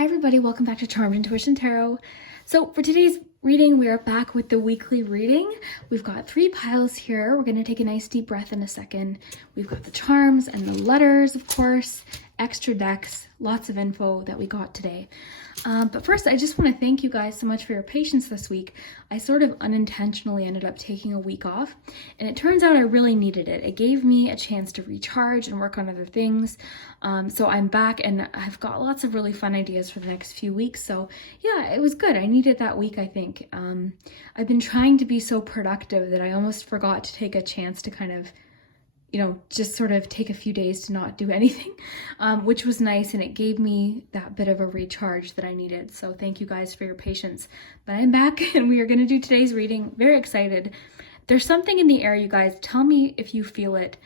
Hi everybody, welcome back to Charmed Intuition Tarot. So for today's reading, we are back with the weekly reading. We've got 3 piles here. We're going to take a nice deep breath in a second. We've got the charms and the letters, of course, extra decks, lots of info that we got today. But first, I just want to thank you guys so much for your patience this week. I sort of unintentionally ended up taking a week off, and it turns out I really needed it. It gave me a chance to recharge and work on other things. So I'm back, and I've got lots of really fun ideas for the next few weeks. So yeah, it was good. I needed that week, I think. I've been trying to be so productive that I almost forgot to take a chance to kind of just sort of take a few days to not do anything, which was nice, and it gave me that bit of a recharge that I needed. So thank you guys for your patience. But I'm back and we are going to do today's reading. Very excited. There's something in the air, you guys. Tell me if you feel it.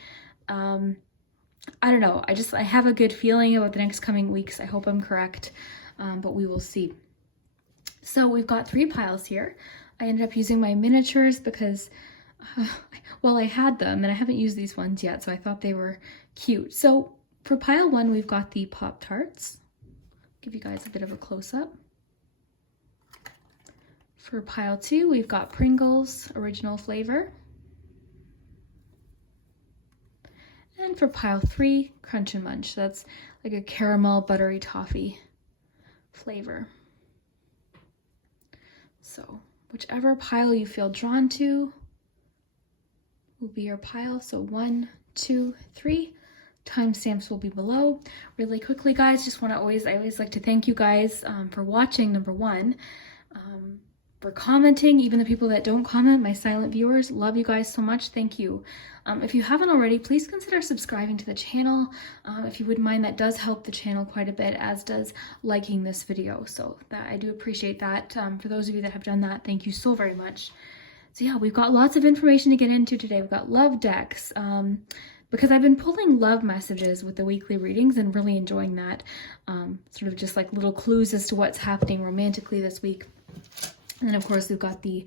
I don't know. I have a good feeling about the next coming weeks. I hope I'm correct, but we will see. So we've got 3 piles here. I ended up using my miniatures because well, I had them and I haven't used these ones yet, so I thought they were cute. So for pile 1, we've got the Pop-Tarts. Give you guys a bit of a close-up. For pile 2, we've got Pringles original flavor. And for pile 3, Crunch and Munch. That's like a caramel buttery toffee flavor. So whichever pile you feel drawn to will be your pile. So 1, 2, 3. Timestamps will be below. Really quickly, guys, I always like to thank you guys for watching, number 1, for commenting, even the people that don't comment, my silent viewers. Love you guys so much. Thank you. If you haven't already, please consider subscribing to the channel. If you wouldn't mind, that does help the channel quite a bit, as does liking this video. So that I do appreciate that. For those of you that have done that, thank you so very much. So yeah, we've got lots of information to get into today. We've got love decks, because I've been pulling love messages with the weekly readings and really enjoying that. Sort of just like little clues as to what's happening romantically this week. And then of course we've got the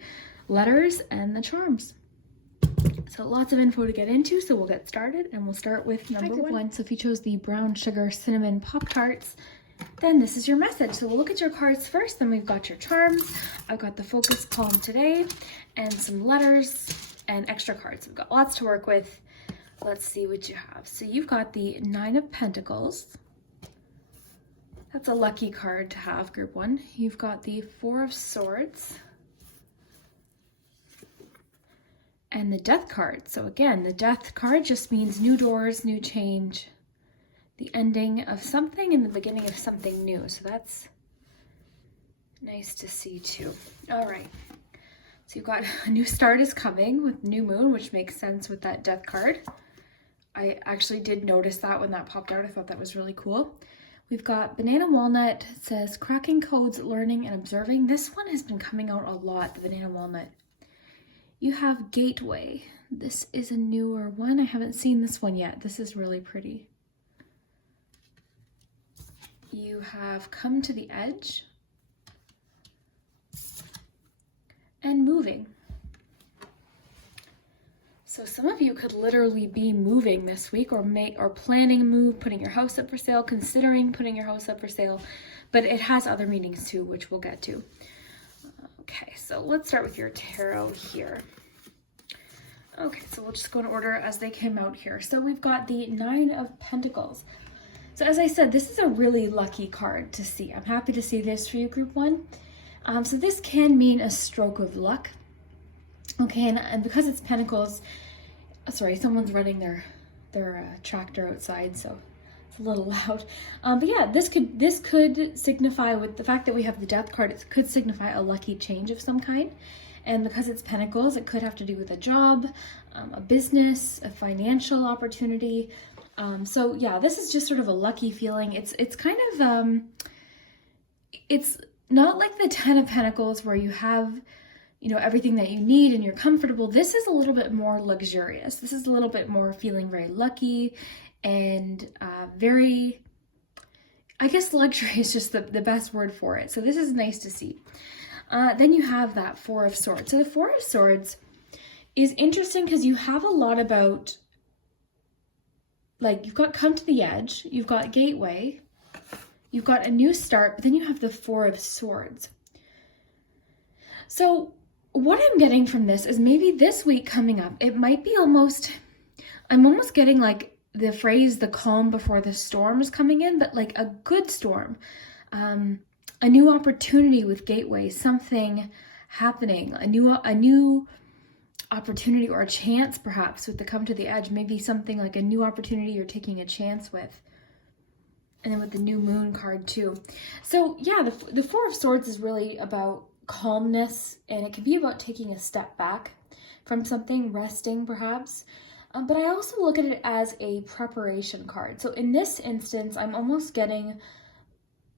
letters and the charms. So lots of info to get into, so we'll get started, and we'll start with number 1. So if you chose the brown sugar cinnamon Pop-Tarts, then this is your message. So we'll look at your cards first, then we've got your charms. I've got the focus palm today and some letters and extra cards. We've got lots to work with. Let's see what you have. So you've got the 9 of Pentacles. That's a lucky card to have, group 1. You've got the 4 of Swords and the Death card. So again, the Death card just means new doors, new change, the ending of something and the beginning of something new. So that's nice to see too. All right. So you've got a new start is coming with new moon, which makes sense with that Death card. I actually did notice that when that popped out. I thought that was really cool. We've got banana walnut. It says cracking codes, learning and observing. This one has been coming out a lot, the banana walnut. You have gateway. This is a newer one. I haven't seen this one yet. This is really pretty. You have come to the edge and moving. So some of you could literally be moving this week, or planning a move, putting your house up for sale, considering putting your house up for sale, but it has other meanings too, which we'll get to. Okay, so let's start with your tarot here. Okay, so we'll just go in order as they came out here. So we've got the 9 of Pentacles. So as I said, this is a really lucky card to see. I'm happy to see this for you, group 1. So this can mean a stroke of luck. Okay, and because it's Pentacles, sorry, someone's running their tractor outside, so it's a little loud. But yeah, this could signify, with the fact that we have the Death card, it could signify a lucky change of some kind. And because it's Pentacles, it could have to do with a job, a business, a financial opportunity. So yeah, this is just sort of a lucky feeling. It's kind of, it's not like the 10 of Pentacles where you have, everything that you need and you're comfortable. This is a little bit more luxurious. This is a little bit more feeling very lucky and very, I guess luxury is just the best word for it. So this is nice to see. Then you have that 4 of Swords. So the 4 of Swords is interesting because you have a lot about, like, you've got come to the edge, you've got gateway, You've got a new start, but then you have the Four of Swords. So what I'm getting from this is maybe this week coming up, it might be almost, I'm almost getting like the phrase, the calm before the storm is coming in, but like a good storm, a new opportunity with Gateway, something happening, a new opportunity or a chance perhaps with the Come to the Edge, maybe something like a new opportunity you're taking a chance with. And then with the new Moon card too. So yeah, the Four of Swords is really about calmness, and it can be about taking a step back from something, resting perhaps. But I also look at it as a preparation card. So in this instance, I'm almost getting,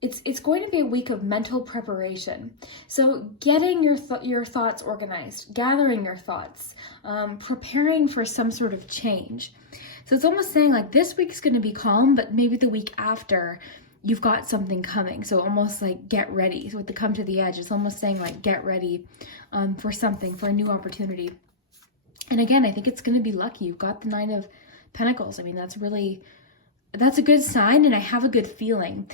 it's going to be a week of mental preparation. So getting your thoughts organized, gathering your thoughts, preparing for some sort of change. So it's almost saying like this week's going to be calm, but maybe the week after you've got something coming. So almost like get ready. So with the Come to the Edge, it's almost saying like get ready for something, for a new opportunity. And again, I think it's going to be lucky. You've got the Nine of Pentacles. I mean, that's a good sign, and I have a good feeling.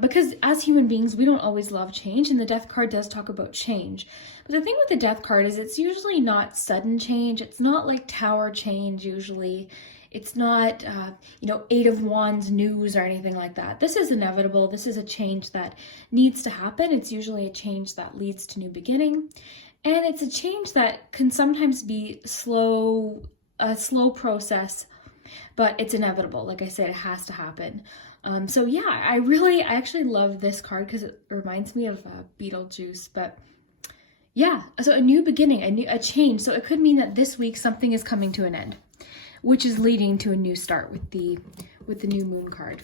Because as human beings, we don't always love change, and the Death card does talk about change. But the thing with the Death card is it's usually not sudden change. It's not like Tower change usually. It's not, Eight of Wands news or anything like that. This is inevitable. This is a change that needs to happen. It's usually a change that leads to new beginning. And it's a change that can sometimes be a slow process, but it's inevitable. Like I said, it has to happen. So yeah, I actually love this card because it reminds me of Beetlejuice. But yeah, so a new beginning, a change. So it could mean that this week something is coming to an end, which is leading to a new start with the new Moon card.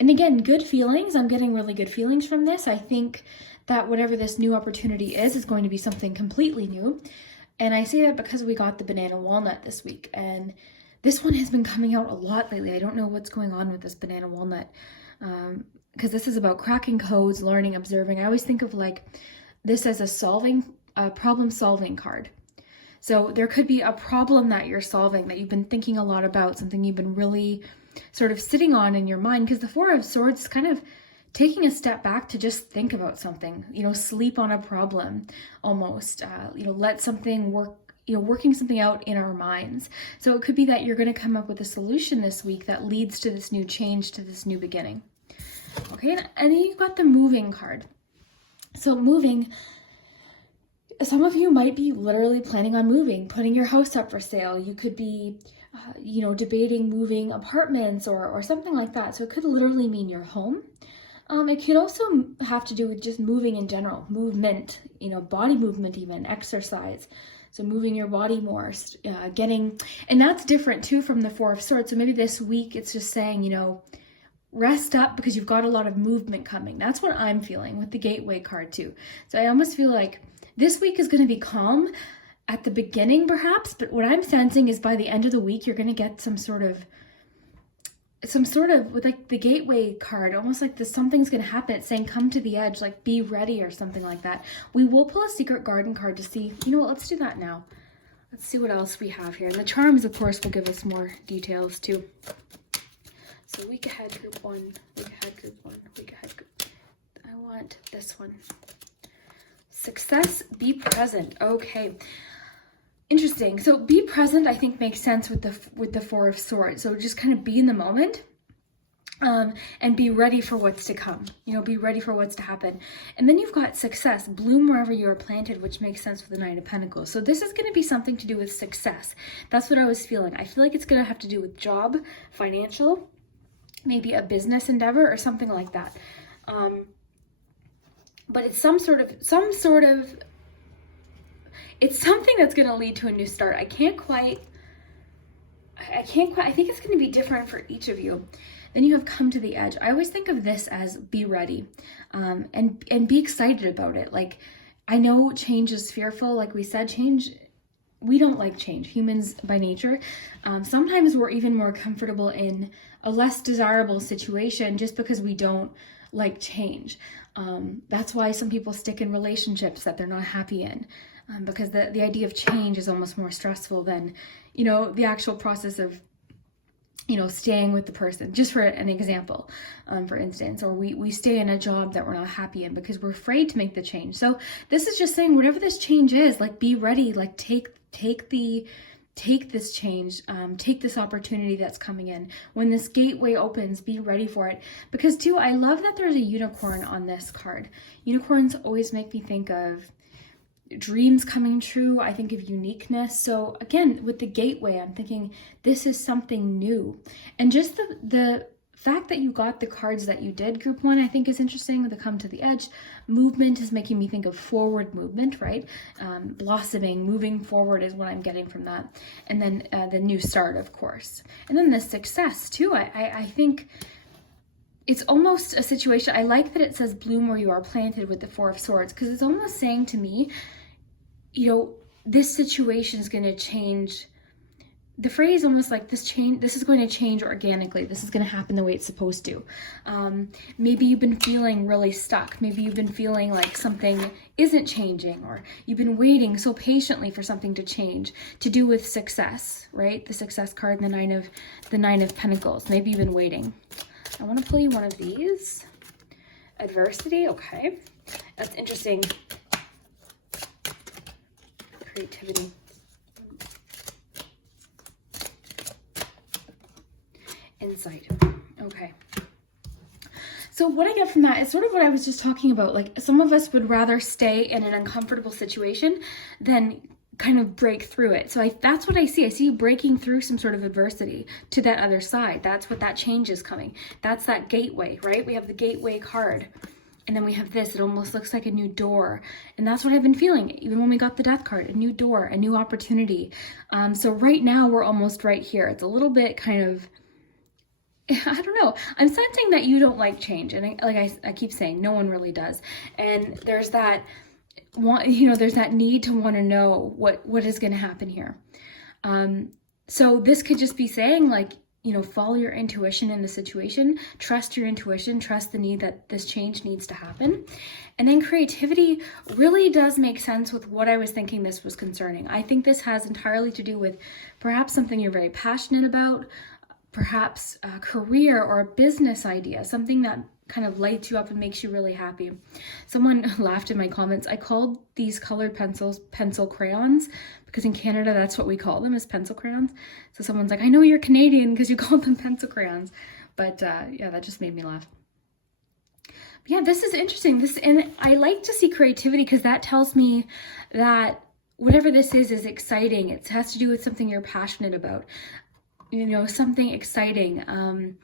And again, good feelings. I'm getting really good feelings from this. I think that whatever this new opportunity is going to be something completely new. And I say that because we got the banana walnut this week, and this one has been coming out a lot lately. I don't know what's going on with this banana walnut, because this is about cracking codes, learning, observing. I always think of like this as a problem solving card. So there could be a problem that you're solving, that you've been thinking a lot about, something you've been really sort of sitting on in your mind, because the Four of Swords is kind of taking a step back to just think about something, sleep on a problem almost, let something work, working something out in our minds. So it could be that you're going to come up with a solution this week that leads to this new change, to this new beginning. Okay, and then you've got the Moving card. So moving, some of you might be literally planning on moving, putting your house up for sale. You could be, debating moving apartments or something like that. So it could literally mean your home. It could also have to do with just moving in general, movement, body movement, even exercise. So moving your body more, and that's different too from the Four of Swords. So maybe this week it's just saying, rest up because you've got a lot of movement coming. That's what I'm feeling with the Gateway card too. So I almost feel like this week is going to be calm at the beginning perhaps, but what I'm sensing is by the end of the week, you're going to get some sort of, with like the Gateway card, almost like something's going to happen. It's saying come to the edge, like be ready or something like that. We will pull a Secret Garden card to see, let's do that now. Let's see what else we have here. And the charms, of course, will give us more details too. So week ahead, group one, week ahead, group one, week ahead, group. I want this one. Success, be present. Okay. Interesting. So be present, I think, makes sense with the Four of Swords. So just kind of be in the moment, and be ready for what's to come. Be ready for what's to happen. And then you've got success, bloom wherever you are planted, which makes sense with the Nine of Pentacles. So this is going to be something to do with success. That's what I was feeling. I feel like it's going to have to do with job, financial, maybe a business endeavor or something like that. But it's some sort of. It's something that's going to lead to a new start. I think it's going to be different for each of you. Then you have come to the edge. I always think of this as be ready, and be excited about it. Like, I know change is fearful. Like we said, we don't like change. Humans by nature. Sometimes we're even more comfortable in a less desirable situation just because we don't like change. That's why some people stick in relationships that they're not happy in. Because the idea of change is almost more stressful than, the actual process of, staying with the person, just for an example, for instance, or we stay in a job that we're not happy in because we're afraid to make the change. So this is just saying, whatever this change is, like, be ready, like, take this change, take this opportunity that's coming in. When this gateway opens, be ready for it. Because too, I love that there's a unicorn on this card. Unicorns always make me think of dreams coming true. I think of uniqueness. So again, with the gateway, I'm thinking this is something new. And just the fact that you got the cards that you did, group one, I think is interesting. The come to the edge. Movement is making me think of forward movement, right? Blossoming, moving forward is what I'm getting from that. And then the new start, of course. And then the success too. I think it's almost a situation. I like that it says bloom where you are planted with the Four of Swords, because it's almost saying to me, this situation is going to change. The phrase almost like this is going to change organically. This is going to happen the way it's supposed to. Maybe you've been feeling really stuck. Maybe you've been feeling like something isn't changing, or you've been waiting so patiently for something to change, to do with success, right? The success card and the Nine of Pentacles. Maybe you've been waiting. I want to pull you one of these. Adversity, okay. That's interesting. Creativity. Insight. Okay. So what I get from that is sort of what I was just talking about. Like, some of us would rather stay in an uncomfortable situation than kind of break through it. So that's what I see. I see you breaking through some sort of adversity to that other side. That's what that change is coming. That's that gateway, right? We have the gateway card. And then we have this. It almost looks like a new door. And that's what I've been feeling, even when we got the Death card. A new door, a new opportunity. So right now, we're almost right here. It's a little bit kind of, I don't know. I'm sensing that you don't like change. And I keep saying, no one really does. And there's that there's that need to want to know what is going to happen here. So this could just be saying, like, follow your intuition in the situation, trust your intuition, trust the need that this change needs to happen. And then creativity really does make sense with what I was thinking this was concerning. I think this has entirely to do with perhaps something you're very passionate about, perhaps a career or a business idea, something that kind of lights you up and makes you really happy. Someone laughed in my comments. I called these colored pencils pencil crayons, because in Canada that's what we call them, is pencil crayons. So someone's like, I know you're Canadian because you called them pencil crayons. But yeah, that just made me laugh. But yeah, this is interesting. And I like to see creativity because that tells me that whatever this is exciting. It has to do with something you're passionate about. Something exciting.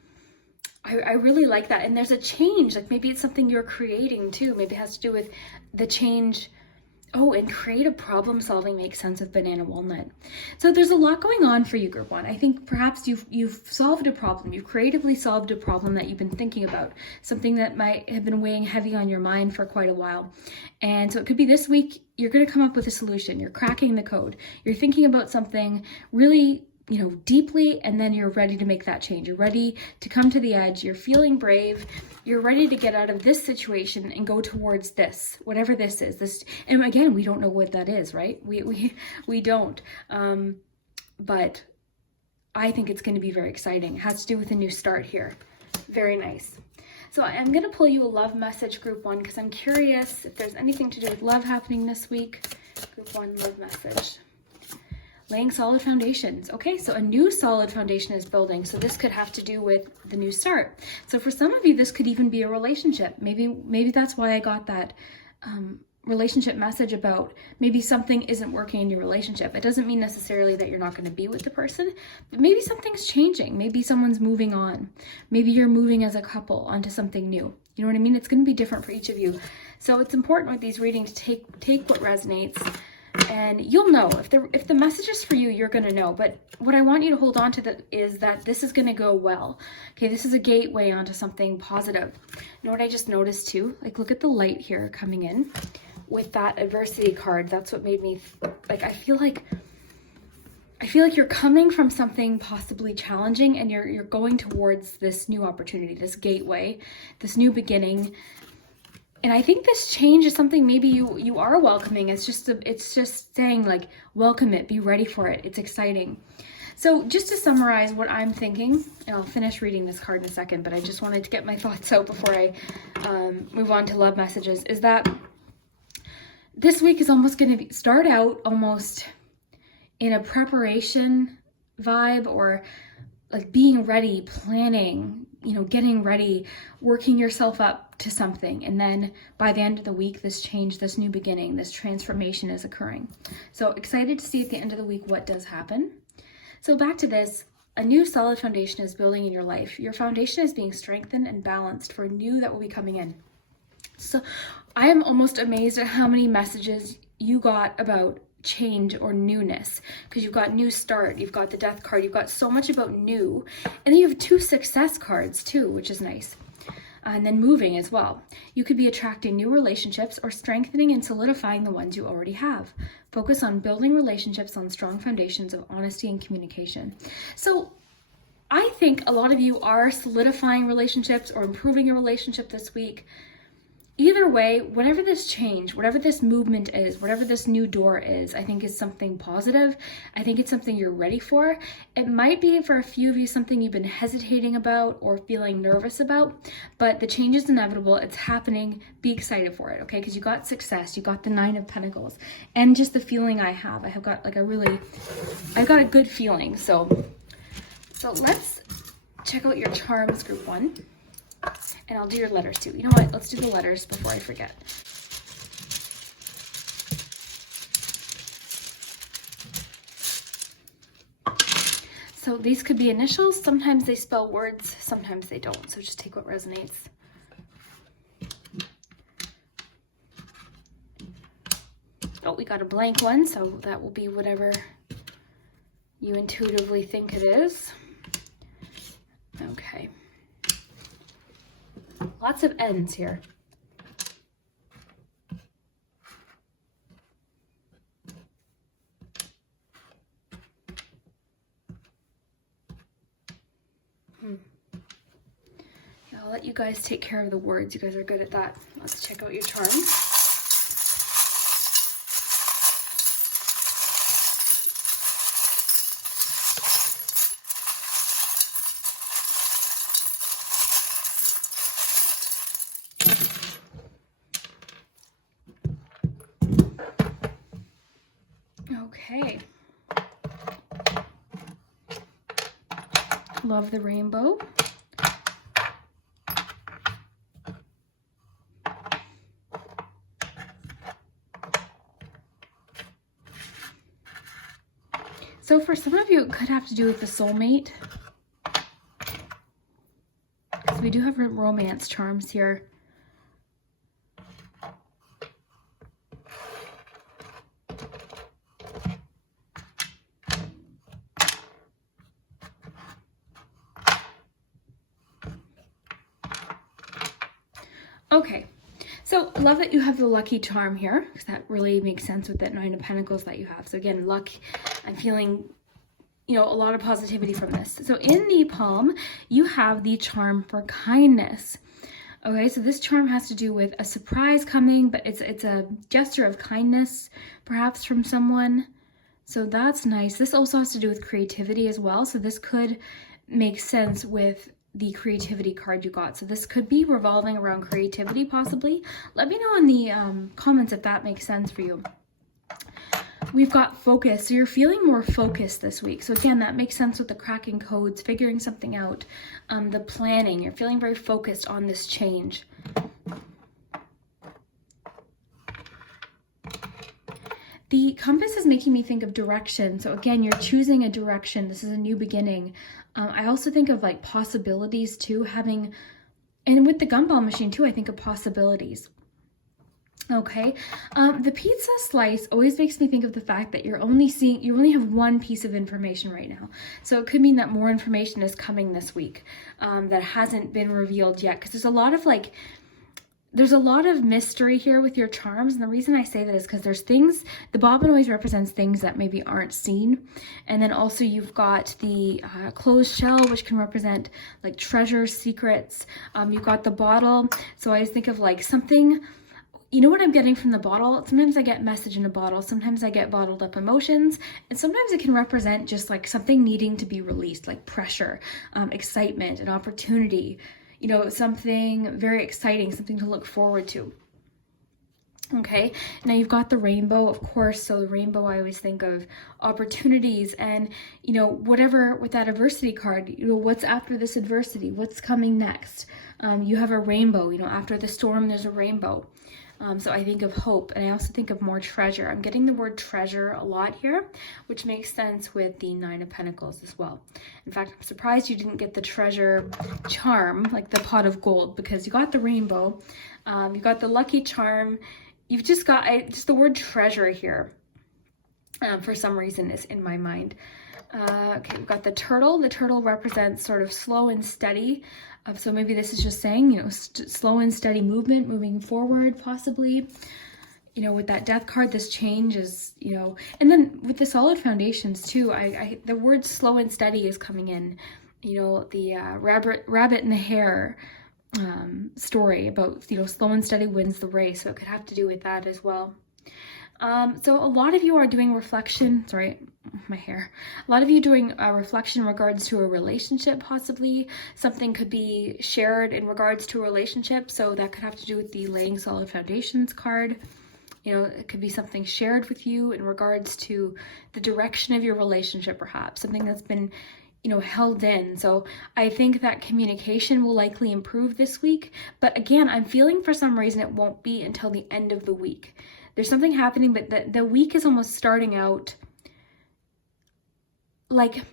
I really like that. And there's a change, like maybe it's something you're creating too. Maybe it has to do with the change. Oh, and creative problem solving makes sense of banana walnut. So there's a lot going on for you, group one. I think perhaps you've solved a problem. You've creatively solved a problem that you've been thinking about, something that might have been weighing heavy on your mind for quite a while. And so it could be this week, you're going to come up with a solution. You're cracking the code. You're thinking about something really deeply, and then you're ready to make that change. You're ready to come to the edge. You're feeling brave. You're ready to get out of this situation and go towards this, whatever this is. This, and again, we don't know what that is, right? We don't. But I think it's going to be very exciting. It has to do with a new start here. Very nice. So I'm going to pull you a love message, group one, because I'm curious if there's anything to do with love happening this week. Group one, love message. Laying solid foundations. Okay, so a new solid foundation is building. So this could have to do with the new start. So for some of you, this could even be a relationship. Maybe that's why I got that relationship message about maybe something isn't working in your relationship. It doesn't mean necessarily that you're not going to be with the person, but maybe something's changing. Maybe someone's moving on. Maybe you're moving as a couple onto something new. You know what I mean? It's going to be different for each of you. So it's important with these readings to take what resonates. And you'll know if the message is for you, you're going to know. But what I want you to hold on to is that this is going to go well. Okay, this is a gateway onto something positive. You know what I just noticed too? Like, look at the light here coming in with that adversity card. That's what made me like, I feel like you're coming from something possibly challenging, and you're going towards this new opportunity, this gateway, this new beginning. And I think this change is something maybe you are welcoming. It's just saying, like, welcome it, be ready for it. It's exciting. So just to summarize what I'm thinking, and I'll finish reading this card in a second, but I just wanted to get my thoughts out before I move on to love messages, is that this week is almost going to start out almost in a preparation vibe, or like being ready, planning, getting ready, working yourself up to something. And then by the end of the week, this change, this new beginning, this transformation is occurring. So excited to see at the end of the week what does happen. So back to this, a new solid foundation is building in your life. Your foundation is being strengthened and balanced for new that will be coming in. So I am almost amazed at how many messages you got about change or newness, because you've got new start, you've got the death card, you've got so much about new, and then you have 2 success cards too, which is nice. And then moving as well. You could be attracting new relationships or strengthening and solidifying the ones you already have. Focus on building relationships on strong foundations of honesty and communication. So I think a lot of you are solidifying relationships or improving your relationship this week. Either way, whatever this change, whatever this movement is, whatever this new door is, I think is something positive. I think it's something you're ready for. It might be for a few of you something you've been hesitating about or feeling nervous about, but the change is inevitable. It's happening. Be excited for it, okay? Because you got success, you got the 9 of Pentacles, and just the feeling I have got like I've got a good feeling. So let's check out your charms, group 1. And I'll do your letters too. You know what? Let's do the letters before I forget. So these could be initials. Sometimes they spell words, sometimes they don't. So just take what resonates. Oh, we got a blank one, so that will be whatever you intuitively think it is. Okay. Lots of N's here. Yeah, I'll let you guys take care of the words. You guys are good at that. Let's check out your charms. Okay. Love the rainbow. So for some of you, it could have to do with the soulmate, because we do have romance charms here. Okay, so love that you have the lucky charm here, because that really makes sense with that 9 of Pentacles that you have. So again, luck, I'm feeling, a lot of positivity from this. So in the palm, you have the charm for kindness. Okay, so this charm has to do with a surprise coming, but it's a gesture of kindness, perhaps from someone. So that's nice. This also has to do with creativity as well. So this could make sense with the creativity card you got. So this could be revolving around creativity possibly. Let me know in the comments if that makes sense for you. We've got focus. So you're feeling more focused this week. So again, that makes sense with the cracking codes, figuring something out, the planning. You're feeling very focused on this change. The compass is making me think of direction. So again, you're choosing a direction. This is a new beginning. I also think of like possibilities too, and with the gumball machine too, I think of possibilities. Okay, the pizza slice always makes me think of the fact that you only have one piece of information right now. So it could mean that more information is coming this week that hasn't been revealed yet, because there's a lot of mystery here with your charms. And the reason I say that is because there's things, the bobbin always represents things that maybe aren't seen. And then also you've got the closed shell, which can represent like treasures, secrets. You've got the bottle. So I just think of like something, you know what I'm getting from the bottle? Sometimes I get message in a bottle, sometimes I get bottled up emotions, and sometimes it can represent just like something needing to be released, like pressure, excitement, an opportunity, you know, something very exciting, something to look forward to. Okay, now you've got the rainbow, of course. So the rainbow, I always think of opportunities and, you know, whatever with that adversity card, you know, what's after this adversity? What's coming next? You have a rainbow, you know, after the storm, there's a rainbow. So I think of hope, and I also think of more treasure. I'm getting the word treasure a lot here, which makes sense with the 9 of Pentacles as well. In fact, I'm surprised you didn't get the treasure charm, like the pot of gold, because you got the rainbow, you got the lucky charm. You've just got just the word treasure here. For some reason is in my mind. Okay, we've got the turtle. The turtle represents sort of slow and steady. So maybe this is just saying, you know, slow and steady movement, moving forward, possibly. You know, with that death card, this change is, you know, and then with the solid foundations too, the word slow and steady is coming in. You know, the rabbit and the hare story about, you know, slow and steady wins the race. So it could have to do with that as well. So a lot of you are doing reflection, sorry, my hair. A lot of you doing a reflection in regards to a relationship, possibly. Something could be shared in regards to a relationship. So that could have to do with the laying solid foundations card. You know, it could be something shared with you in regards to the direction of your relationship, perhaps. Something that's been, you know, held in. So I think that communication will likely improve this week. But again, I'm feeling for some reason it won't be until the end of the week. There's something happening, but the week is almost starting out like,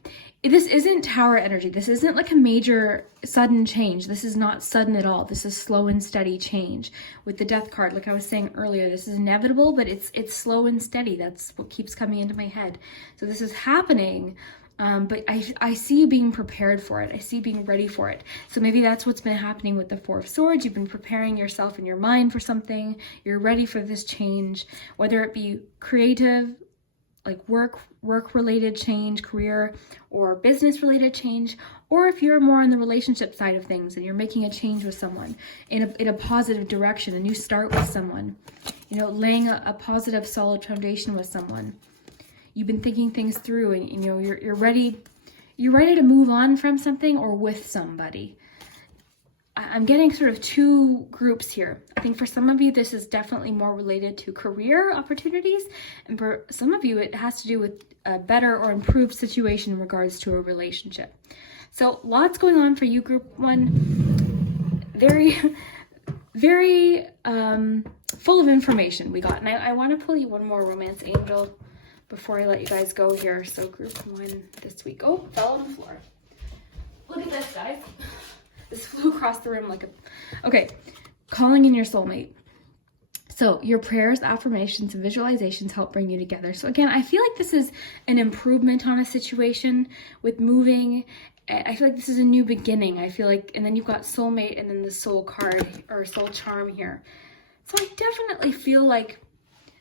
this isn't tower energy. This isn't like a major sudden change. This is not sudden at all. This is slow and steady change. With the death card, like I was saying earlier, this is inevitable, but it's slow and steady. That's what keeps coming into my head. So this is happening, but I see you being prepared for it. I see you being ready for it. So maybe that's what's been happening with the 4 of Swords. You've been preparing yourself in your mind for something. You're ready for this change, whether it be creative, like work-related change, career or business-related change, or if you're more on the relationship side of things and you're making a change with someone in a positive direction, a new start with someone, you know, laying a positive, solid foundation with someone. You've been thinking things through, and you know you're ready to move on from something or with somebody. I'm getting sort of 2 groups here. I think for some of you, this is definitely more related to career opportunities. And for some of you, it has to do with a better or improved situation in regards to a relationship. So lots going on for you, group 1. Very, very full of information we got. And I want to pull you one more romance angel before I let you guys go here. So group 1 this week. Oh, fell on the floor. Look at this, guys. This flew across the room like a... Okay, calling in your soulmate. So your prayers, affirmations, and visualizations help bring you together. So again, I feel like this is an improvement on a situation with moving. I feel like this is a new beginning. I feel like, and then you've got soulmate and then the soul card or soul charm here. So I definitely feel like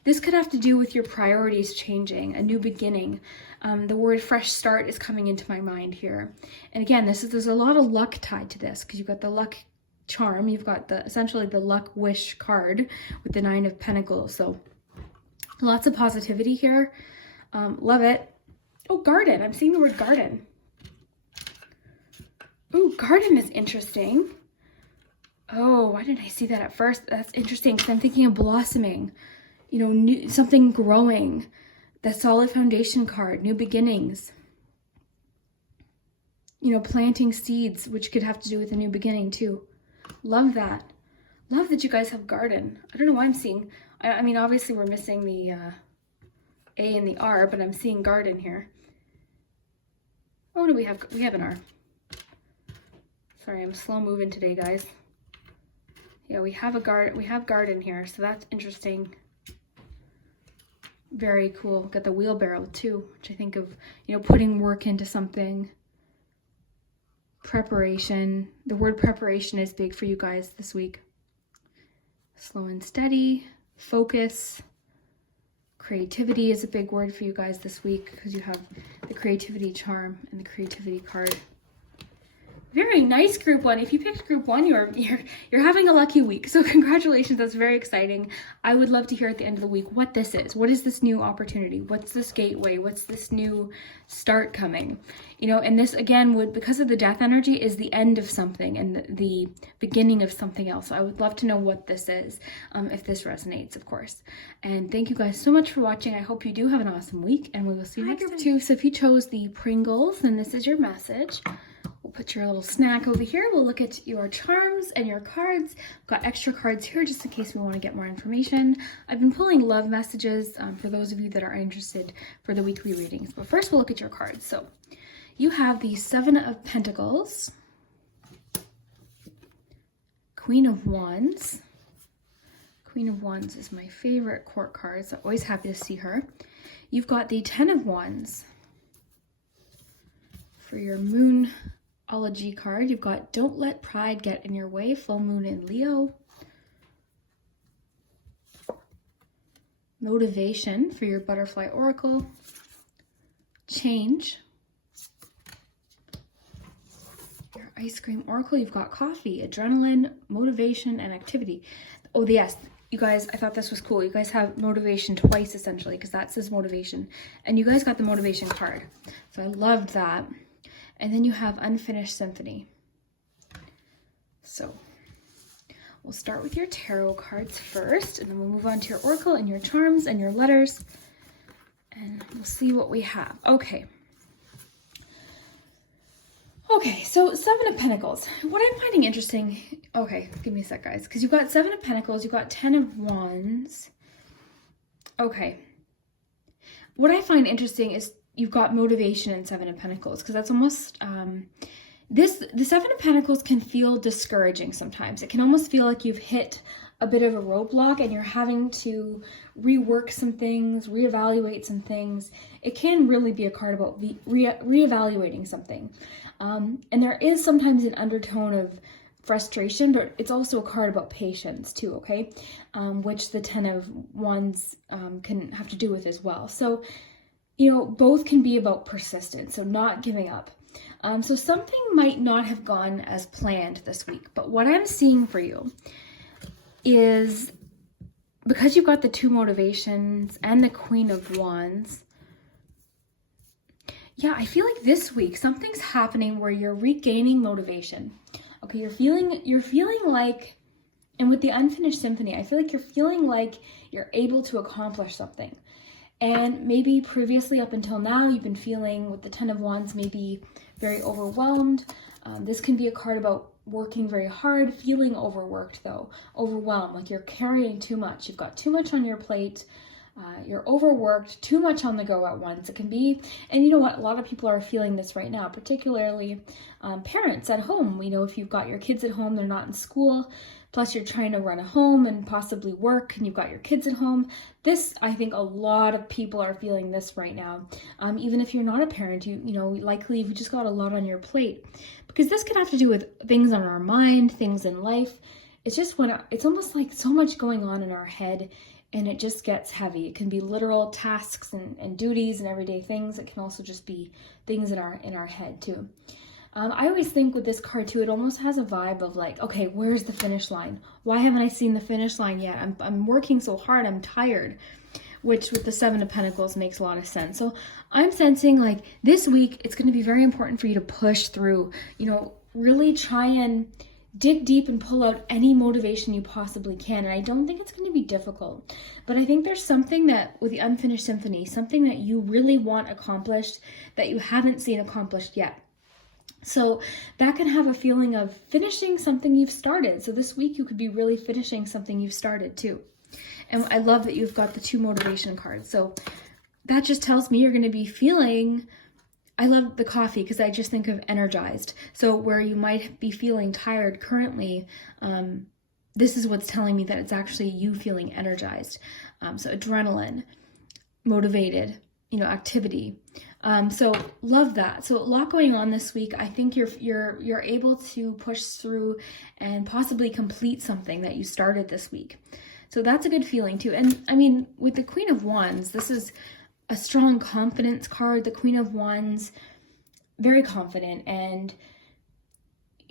this could have to do with your priorities changing, a new beginning. The word fresh start is coming into my mind here. And again, there's a lot of luck tied to this because you've got the luck charm, you've got essentially the luck wish card with the 9 of Pentacles. So lots of positivity here. Love it. Oh, garden. I'm seeing the word garden. Oh, garden is interesting. Oh, why didn't I see that at first? That's interesting because I'm thinking of blossoming. You know, something growing, the solid foundation card, new beginnings, you know, planting seeds, which could have to do with a new beginning too. Love that. Love that you guys have garden. I don't know why I'm seeing, I mean, obviously we're missing the A and the R, but I'm seeing garden here. Oh no, we have an R. Sorry, I'm slow moving today, guys. Yeah, we have garden here, so that's interesting. Very cool. Got the wheelbarrow too, which I think of, you know, putting work into something. Preparation. The word preparation is big for you guys this week. Slow and steady. Focus. Creativity is a big word for you guys this week because you have the creativity charm and the creativity card. Very nice, group one. If you picked group one, you're having a lucky week. So congratulations, that's very exciting. I would love to hear at the end of the week what this is. What is this new opportunity? What's this gateway? What's this new start coming? You know, and this again would, because of the death energy, is the end of something and the beginning of something else. So I would love to know what this is, if this resonates, of course. And thank you guys so much for watching. I hope you do have an awesome week, and we will see you next time. Too. So if you chose the Pringles, then this is your message. We'll put your little snack over here. We'll look at your charms and your cards. I've got extra cards here just in case we want to get more information. I've been pulling love messages for those of you that are interested for the weekly readings. But first we'll look at your cards. So you have the Seven of Pentacles, Queen of Wands. Queen of Wands is my favorite court card, so always happy to see her. You've got the Ten of Wands. For your Moonology card, you've got Don't Let Pride Get in Your Way, full moon in Leo. Motivation for your Butterfly Oracle. Change. Your Ice Cream Oracle, you've got Coffee, Adrenaline, Motivation, and Activity. Oh, yes, you guys, I thought this was cool. You guys have motivation twice, essentially, because that says motivation. And you guys got the motivation card. So I loved that. And then you have Unfinished Symphony. So we'll start with your tarot cards first, and then we'll move on to your oracle and your charms and your letters, and we'll see what we have. Okay, so Seven of Pentacles. What I'm finding interesting, okay, give me a sec, guys, because you've got Seven of Pentacles, you've got Ten of Wands. Okay, what I find interesting is you've got motivation in Seven of Pentacles, because that's almost, the Seven of Pentacles can feel discouraging sometimes. It can almost feel like you've hit a bit of a roadblock and you're having to rework some things, reevaluate some things. It can really be a card about reevaluating something. And there is sometimes an undertone of frustration, but it's also a card about patience too, okay? Which the Ten of Wands can have to do with as well. So, you know, both can be about persistence, so not giving up. So something might not have gone as planned this week, but what I'm seeing for you is, because you've got the two motivations and the Queen of Wands, yeah, I feel like this week something's happening where you're regaining motivation. Okay, you're feeling like, and with the Unfinished Symphony, I feel like you're feeling like you're able to accomplish something. And maybe previously up until now, you've been feeling with the Ten of Wands, maybe very overwhelmed. This can be a card about working very hard, feeling overworked though, overwhelmed, like you're carrying too much. You've got too much on your plate. You're overworked, too much on the go at once. It can be, and you know what, a lot of people are feeling this right now, particularly parents at home. You know, if you've got your kids at home, they're not in school, plus you're trying to run a home and possibly work, and you've got your kids at home. This, I think a lot of people are feeling this right now. Even if you're not a parent, you know, likely you've just got a lot on your plate, because this could have to do with things on our mind, things in life. It's just when it's almost like so much going on in our head, and it just gets heavy. It can be literal tasks and duties and everyday things. It can also just be things in our head too. I always think with this card too, it almost has a vibe of like, okay, where's the finish line? Why haven't I seen the finish line yet? I'm working so hard, I'm tired, which with the Seven of Pentacles makes a lot of sense. So I'm sensing like this week, it's going to be very important for you to push through, you know, really try and dig deep and pull out any motivation you possibly can. And I don't think it's going to be difficult, but I think there's something that with the Unfinished Symphony, something that you really want accomplished that you haven't seen accomplished yet. So that can have a feeling of finishing something you've started. So this week you could be really finishing something you've started too. And I love that you've got the two motivation cards. So that just tells me you're going to be feeling, I love the coffee because I just think of energized. So where you might be feeling tired currently, this is what's telling me that it's actually you feeling energized. So adrenaline, motivated, you know, activity. So love that. So a lot going on this week. I think you're able to push through and possibly complete something that you started this week. So that's a good feeling too. And I mean, with the Queen of Wands, this is a strong confidence card. The Queen of Wands, very confident, and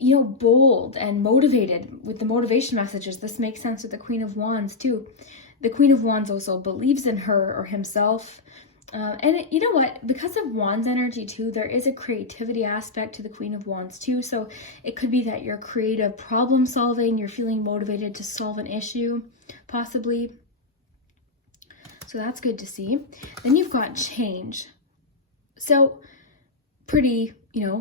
bold and motivated with the motivation messages. This makes sense with the Queen of Wands too. The Queen of Wands also believes in her or himself. And you know what? Because of Wands energy too, there is a creativity aspect to the Queen of Wands too. So it could be that you're creative problem solving, you're feeling motivated to solve an issue, possibly. So that's good to see. Then you've got change. So pretty,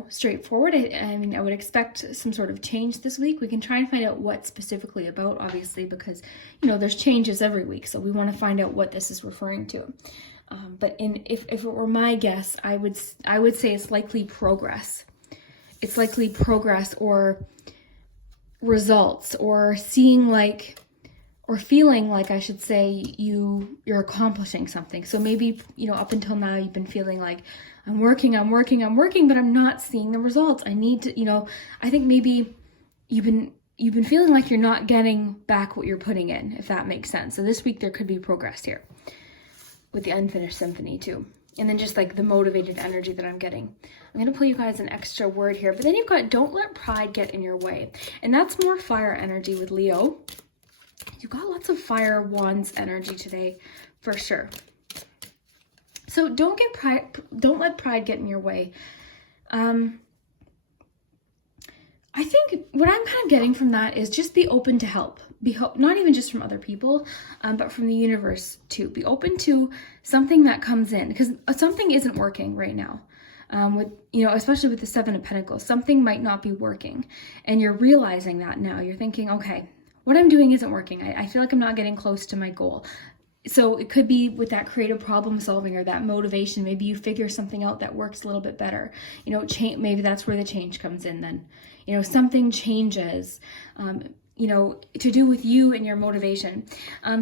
straightforward. I mean, I would expect some sort of change this week. We can try and find out what specifically about, obviously, because, there's changes every week. So we want to find out what this is referring to. But if it were my guess, I would say it's likely progress. It's likely progress or results or seeing like, or feeling like, I should say, you're accomplishing something. So maybe, up until now you've been feeling like I'm working, but I'm not seeing the results. I need to, I think maybe you've been feeling like you're not getting back what you're putting in, if that makes sense. So this week there could be progress here with the unfinished symphony too. And then just like the motivated energy that I'm getting. I'm going to pull you guys an extra word here, but then you've got don't let pride get in your way. And that's more fire energy with Leo. You've got lots of fire wands energy today for sure. So don't let pride get in your way. I think what I'm kind of getting from that is just be open to help. Not even just from other people, but from the universe too. Be open to something that comes in, because something isn't working right now. Especially with the Seven of Pentacles, something might not be working, and you're realizing that now. You're thinking, okay, what I'm doing isn't working. I feel like I'm not getting close to my goal. So it could be with that creative problem solving or that motivation. Maybe you figure something out that works a little bit better. Maybe that's where the change comes in then. Something changes, to do with you and your motivation.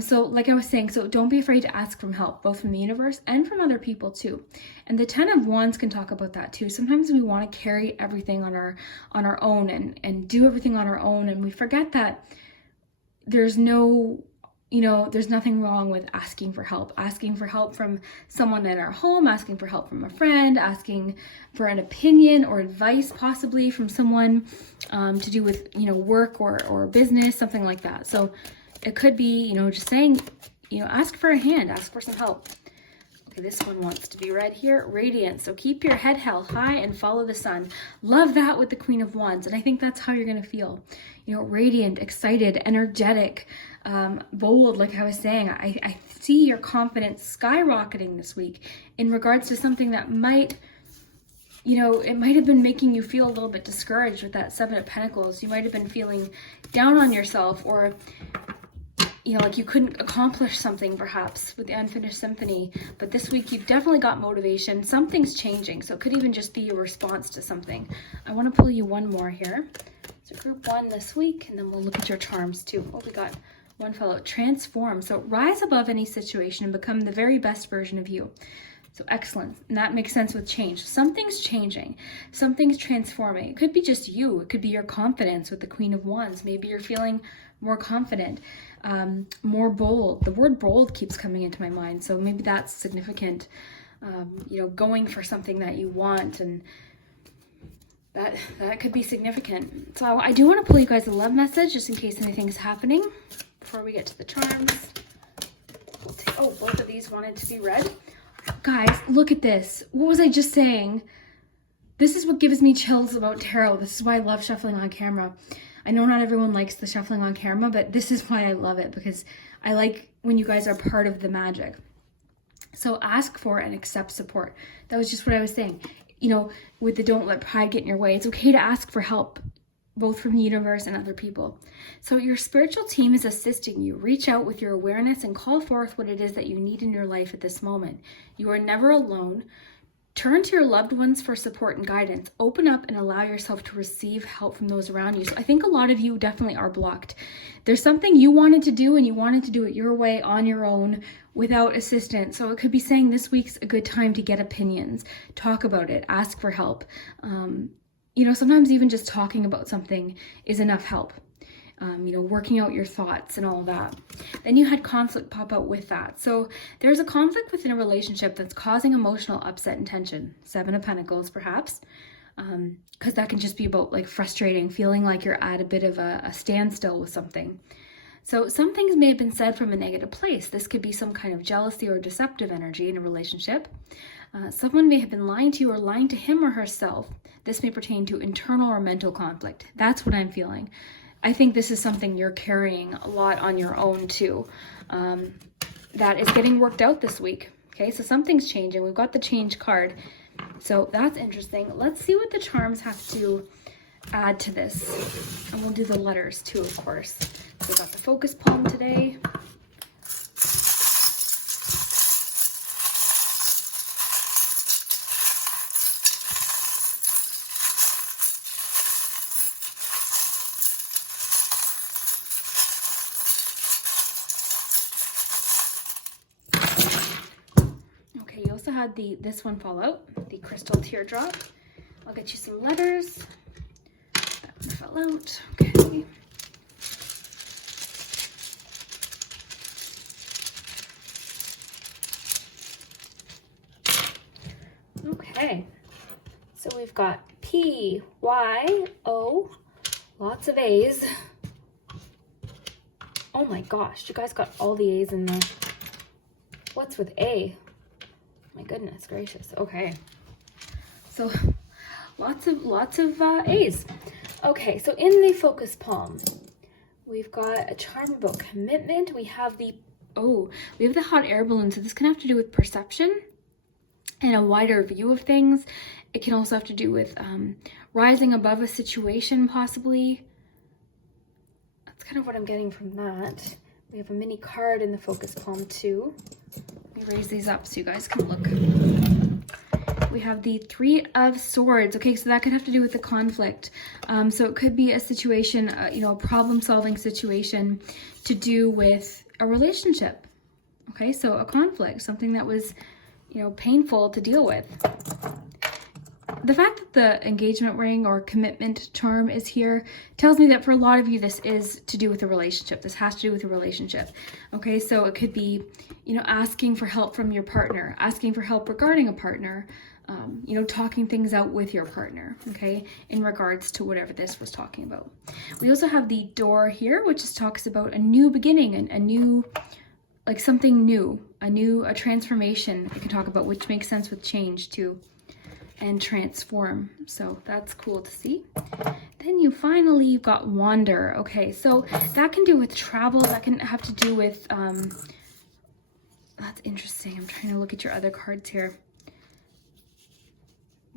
So like I was saying, so don't be afraid to ask for help, both from the universe and from other people too. And the Ten of Wands can talk about that too. Sometimes we want to carry everything on our own and do everything on our own. And we forget that there's nothing wrong with asking for help from someone in our home, asking for help from a friend, asking for an opinion or advice, possibly from someone to do with, work or business, something like that. So it could be, just saying, ask for a hand, ask for some help. Okay, this one wants to be read here. Radiance. So keep your head held high and follow the sun. Love that with the Queen of Wands. And I think that's how you're going to feel. Radiant, excited, energetic, bold, like I was saying. I see your confidence skyrocketing this week in regards to something that might, it might have been making you feel a little bit discouraged with that Seven of Pentacles. You might have been feeling down on yourself, or like you couldn't accomplish something perhaps with the unfinished symphony. But this week you've definitely got motivation. Something's changing. So it could even just be a response to something. I want to pull you one more here. So group one this week, and then we'll look at your charms too. Oh, we got one fellow. Transform. So rise above any situation and become the very best version of you. So excellent. And that makes sense with change. Something's changing. Something's transforming. It could be just you. It could be your confidence with the Queen of Wands. Maybe you're feeling more confident, more bold. The word bold keeps coming into my mind. So maybe that's significant, going for something that you want, and that could be significant. So I do want to pull you guys a love message just in case anything's happening before we get to the charms. Both of these wanted to be read. Guys, look at this. What was I just saying? This is what gives me chills about tarot. This is why I love shuffling on camera. I know not everyone likes the shuffling on camera, but this is why I love it, because I like when you guys are part of the magic. So ask for and accept support. That was just what I was saying. With the don't let pride get in your way, it's okay to ask for help, both from the universe and other people. So your spiritual team is assisting you. Reach out with your awareness and call forth what it is that you need in your life at this moment. You are never alone. Turn to your loved ones for support and guidance. Open up and allow yourself to receive help from those around you. So I think a lot of you definitely are blocked. There's something you wanted to do and you wanted to do it your way, on your own, without assistance. So it could be saying this week's a good time to get opinions, talk about it, ask for help. Sometimes even just talking about something is enough help. Working out your thoughts and all that. Then you had conflict pop out with that. So there's a conflict within a relationship that's causing emotional upset and tension. Seven of Pentacles, perhaps. because that can just be about like frustrating, feeling like you're at a bit of a standstill with something. So some things may have been said from a negative place. This could be some kind of jealousy or deceptive energy in a relationship. Someone may have been lying to you or lying to him or herself. This may pertain to internal or mental conflict. That's what I'm feeling. I think this is something you're carrying a lot on your own too. That is getting worked out this week. Okay, so something's changing. We've got the change card. So that's interesting. Let's see what the charms have to add to this. And we'll do the letters too, of course. So we've got the focus palm today. Okay, you also had this one fall out, the crystal teardrop. I'll get you some letters. That one fell out. Okay. Okay, so we've got P, Y, O, lots of A's. Oh my gosh, you guys got all the A's in there. What's with A? My goodness gracious. Okay, so lots of A's. Okay, so in the focus palm, we've got a charm about commitment. We have the hot air balloon. So this can have to do with perception and a wider view of things. It can also have to do with rising above a situation, possibly. That's kind of what I'm getting from that. We have a mini card in the focus palm too. Let me raise these up so you guys can look. We have the Three of Swords. Okay, so that could have to do with the conflict. So it could be a situation, a problem-solving situation to do with a relationship. Okay, so a conflict, something that was painful to deal with. The fact that the engagement ring or commitment charm is here tells me that for a lot of you, this is to do with a relationship. This has to do with a relationship. Okay, so it could be, asking for help from your partner, asking for help regarding a partner, talking things out with your partner, okay, in regards to whatever this was talking about. We also have the door here, which just talks about a new beginning and a new, like something new, a transformation it can talk about, which makes sense with change too, and transform. So that's cool to see. Then you've got wander. Okay, so that can do with travel. That can have to do with, that's interesting. I'm trying to look at your other cards here.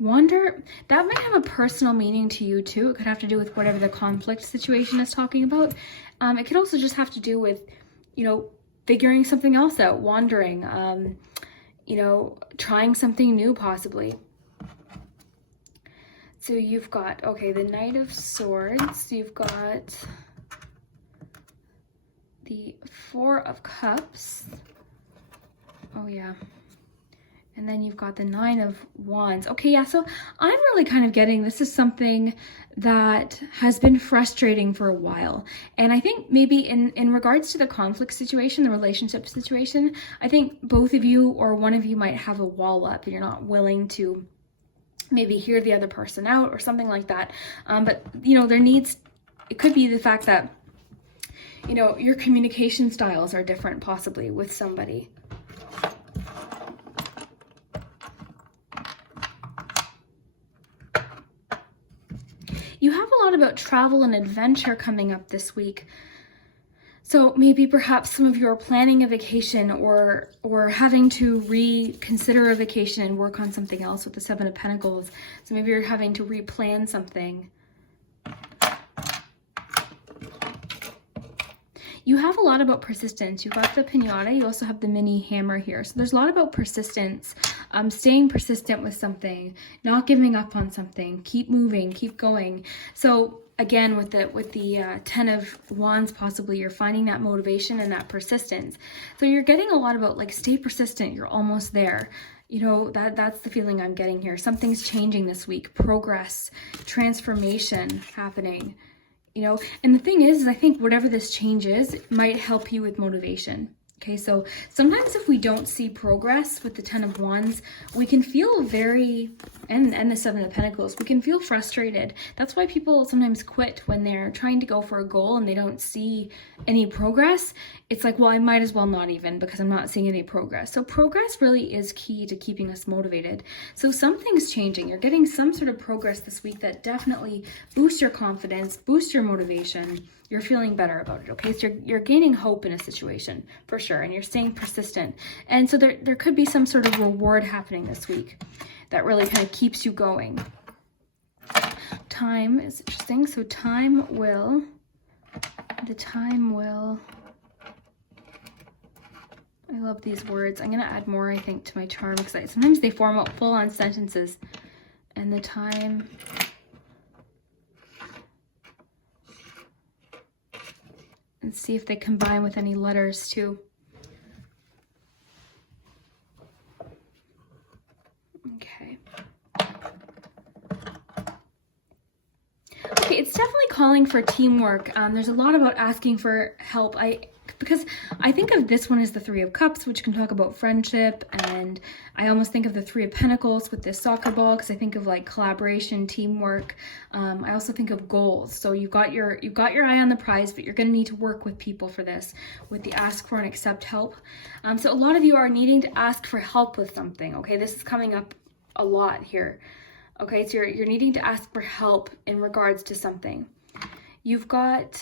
Wander, that might have a personal meaning to you too. It could have to do with whatever the conflict situation is talking about. It could also just have to do with, figuring something else out, wandering, trying something new possibly. So you've got, the Knight of Swords, you've got the Four of Cups. Oh yeah. And then you've got the Nine of Wands. Okay, yeah, so I'm really kind of getting this is something that has been frustrating for a while. And I think maybe in regards to the conflict situation, the relationship situation, I think both of you or one of you might have a wall up and you're not willing to maybe hear the other person out or something like that. But, it could be the fact that, your communication styles are different possibly with somebody. You have a lot about travel and adventure coming up this week. So maybe perhaps some of you are planning a vacation or having to reconsider a vacation and work on something else with the Seven of Pentacles. So maybe you're having to replan something. You have a lot about persistence. You've got the pinata. You also have the mini hammer here. So there's a lot about persistence, staying persistent with something, not giving up on something, keep moving, keep going. So again, with the Ten of Wands, possibly you're finding that motivation and that persistence. So you're getting a lot about stay persistent. You're almost there. That's the feeling I'm getting here. Something's changing this week. Progress, transformation happening. And the thing is I think whatever this change is, it might help you with motivation. Okay, so sometimes if we don't see progress with the Ten of Wands, we can feel very, and the Seven of Pentacles, we can feel frustrated. That's why people sometimes quit when they're trying to go for a goal and they don't see any progress. It's like, well, I might as well not even, because I'm not seeing any progress. So progress really is key to keeping us motivated. So something's changing. You're getting some sort of progress this week that definitely boosts your confidence, boosts your motivation. You're feeling better about it, okay? So you're gaining hope in a situation, for sure, and you're staying persistent. And so there could be some sort of reward happening this week that really kind of keeps you going. Time is interesting. So the time will, I love these words. I'm going to add more, I think, to my charm, because sometimes they form out full-on sentences. And the time... and see if they combine with any letters too. Okay. Okay, it's definitely calling for teamwork. There's a lot about asking for help. Because I think of this one as the Three of Cups, which can talk about friendship, and I almost think of the Three of Pentacles with this soccer ball, because I think of like collaboration, teamwork. I also think of goals. So you've got your eye on the prize, but you're going to need to work with people for this, with the ask for and accept help. So a lot of you are needing to ask for help with something. Okay, this is coming up a lot here. Okay, so you're needing to ask for help in regards to something. You've got...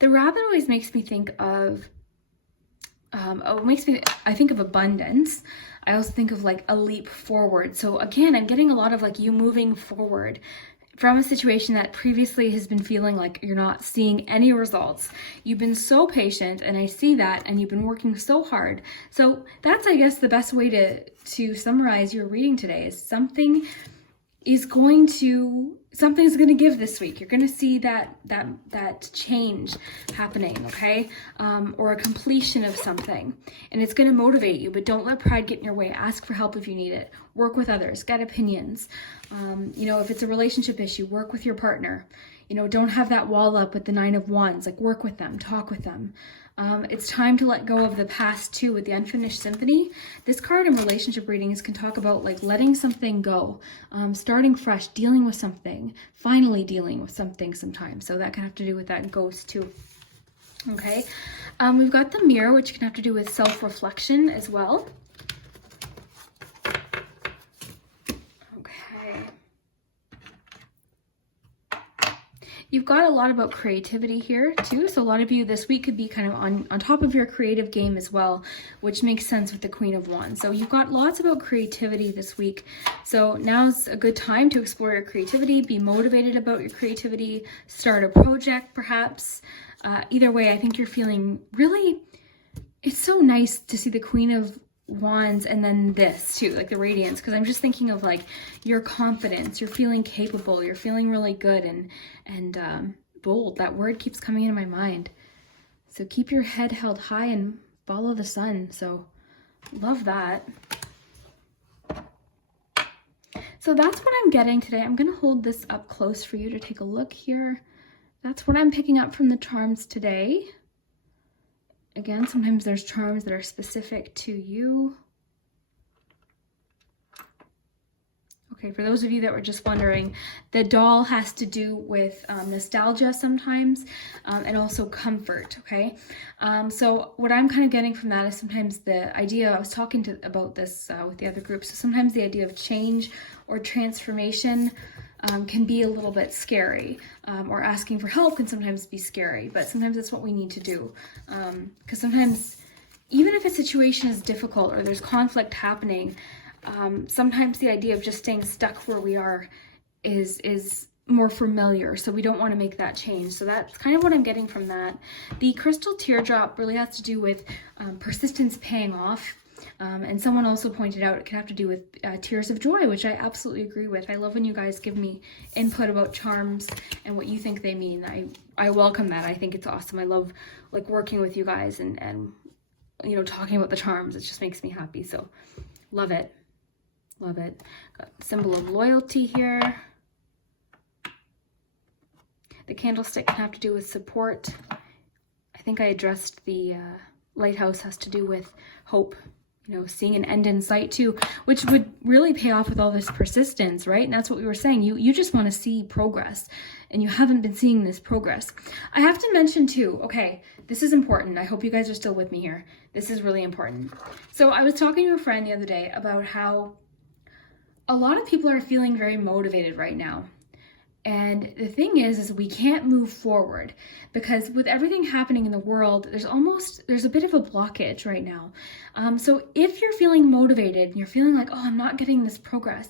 the rabbit always makes me think of, I think of abundance. I also think of like a leap forward. So again, I'm getting a lot of like you moving forward from a situation that previously has been feeling like you're not seeing any results. You've been so patient, and I see that, and you've been working so hard. So that's, I guess, the best way to summarize your reading today is something's going to give this week. You're going to see that change happening, okay? Or a completion of something, and it's going to motivate you, but don't let pride get in your way. Ask for help if you need it. Work with others, get opinions. If it's a relationship issue, work with your partner. Don't have that wall up with the Nine of Wands. Like, work with them, talk with them. It's time to let go of the past too with the Unfinished Symphony. This card in relationship readings can talk about like letting something go, starting fresh, dealing with something, finally dealing with something sometimes. So that can have to do with that ghost too. Okay. We've got the Mirror, which can have to do with self-reflection as well. You've got a lot about creativity here too. So a lot of you this week could be kind of on top of your creative game as well, which makes sense with the Queen of Wands. So you've got lots about creativity this week. So now's a good time to explore your creativity, be motivated about your creativity, start a project perhaps. Either way, I think you're feeling really, it's so nice to see the Queen of Wands and then this too, like the radiance, because I'm just thinking of like your confidence, you're feeling capable, you're feeling really good and bold. That word keeps coming into my mind. So keep your head held high and follow the sun. So love that. So that's what I'm getting today. I'm going to hold this up close for you to take a look here. That's what I'm picking up from the charms today. Again, sometimes there's charms that are specific to you. Okay, for those of you that were just wondering, the doll has to do with nostalgia sometimes, and also comfort, okay? So what I'm kind of getting from that is sometimes the idea, I was talking about this with the other group, so sometimes the idea of change or transformation can be a little bit scary, or asking for help can sometimes be scary, but sometimes that's what we need to do. Because sometimes, even if a situation is difficult or there's conflict happening, sometimes the idea of just staying stuck where we are is more familiar, so we don't want to make that change. So that's kind of what I'm getting from that. The crystal teardrop really has to do with persistence paying off. And someone also pointed out it can have to do with tears of joy, which I absolutely agree with. I love when you guys give me input about charms and what you think they mean. I welcome that. I think it's awesome. I love like working with you guys and talking about the charms. It just makes me happy. So love it. Love it. Got symbol of loyalty here. The candlestick can have to do with support. I think I addressed the lighthouse has to do with hope, you know, seeing an end in sight too, which would really pay off with all this persistence, right? And that's what we were saying. You just want to see progress, and you haven't been seeing this progress. I have to mention too, okay, this is important. I hope you guys are still with me here. This is really important. So I was talking to a friend the other day about how a lot of people are feeling very motivated right now. And the thing is we can't move forward because with everything happening in the world, there's a bit of a blockage right now. So if you're feeling motivated and you're feeling like, oh, I'm not getting this progress,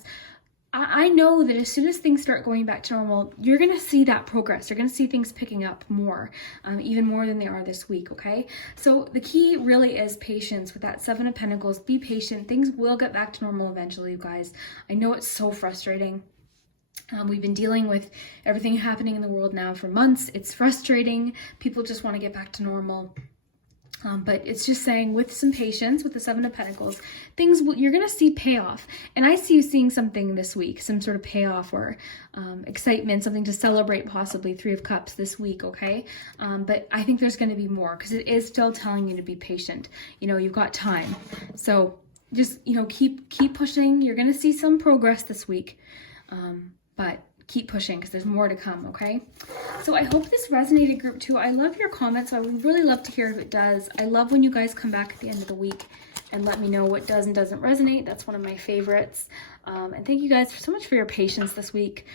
I know that as soon as things start going back to normal, you're going to see that progress. You're going to see things picking up more, even more than they are this week, okay? So the key really is patience with that Seven of Pentacles. Be patient. Things will get back to normal eventually, you guys. I know it's so frustrating. We've been dealing with everything happening in the world now for months. It's frustrating. People just want to get back to normal. But it's just saying with some patience, with the Seven of Pentacles, you're going to see payoff. And I see you seeing something this week, some sort of payoff or excitement, something to celebrate, possibly Three of Cups this week, okay? But I think there's going to be more because it is still telling you to be patient. You know, you've got time. So just, you know, keep pushing. You're going to see some progress this week. But keep pushing because there's more to come, okay? So I hope this resonated, group 2. I love your comments. I would really love to hear if it does. I love when you guys come back at the end of the week and let me know what does and doesn't resonate. That's one of my favorites. And thank you guys so much for your patience this week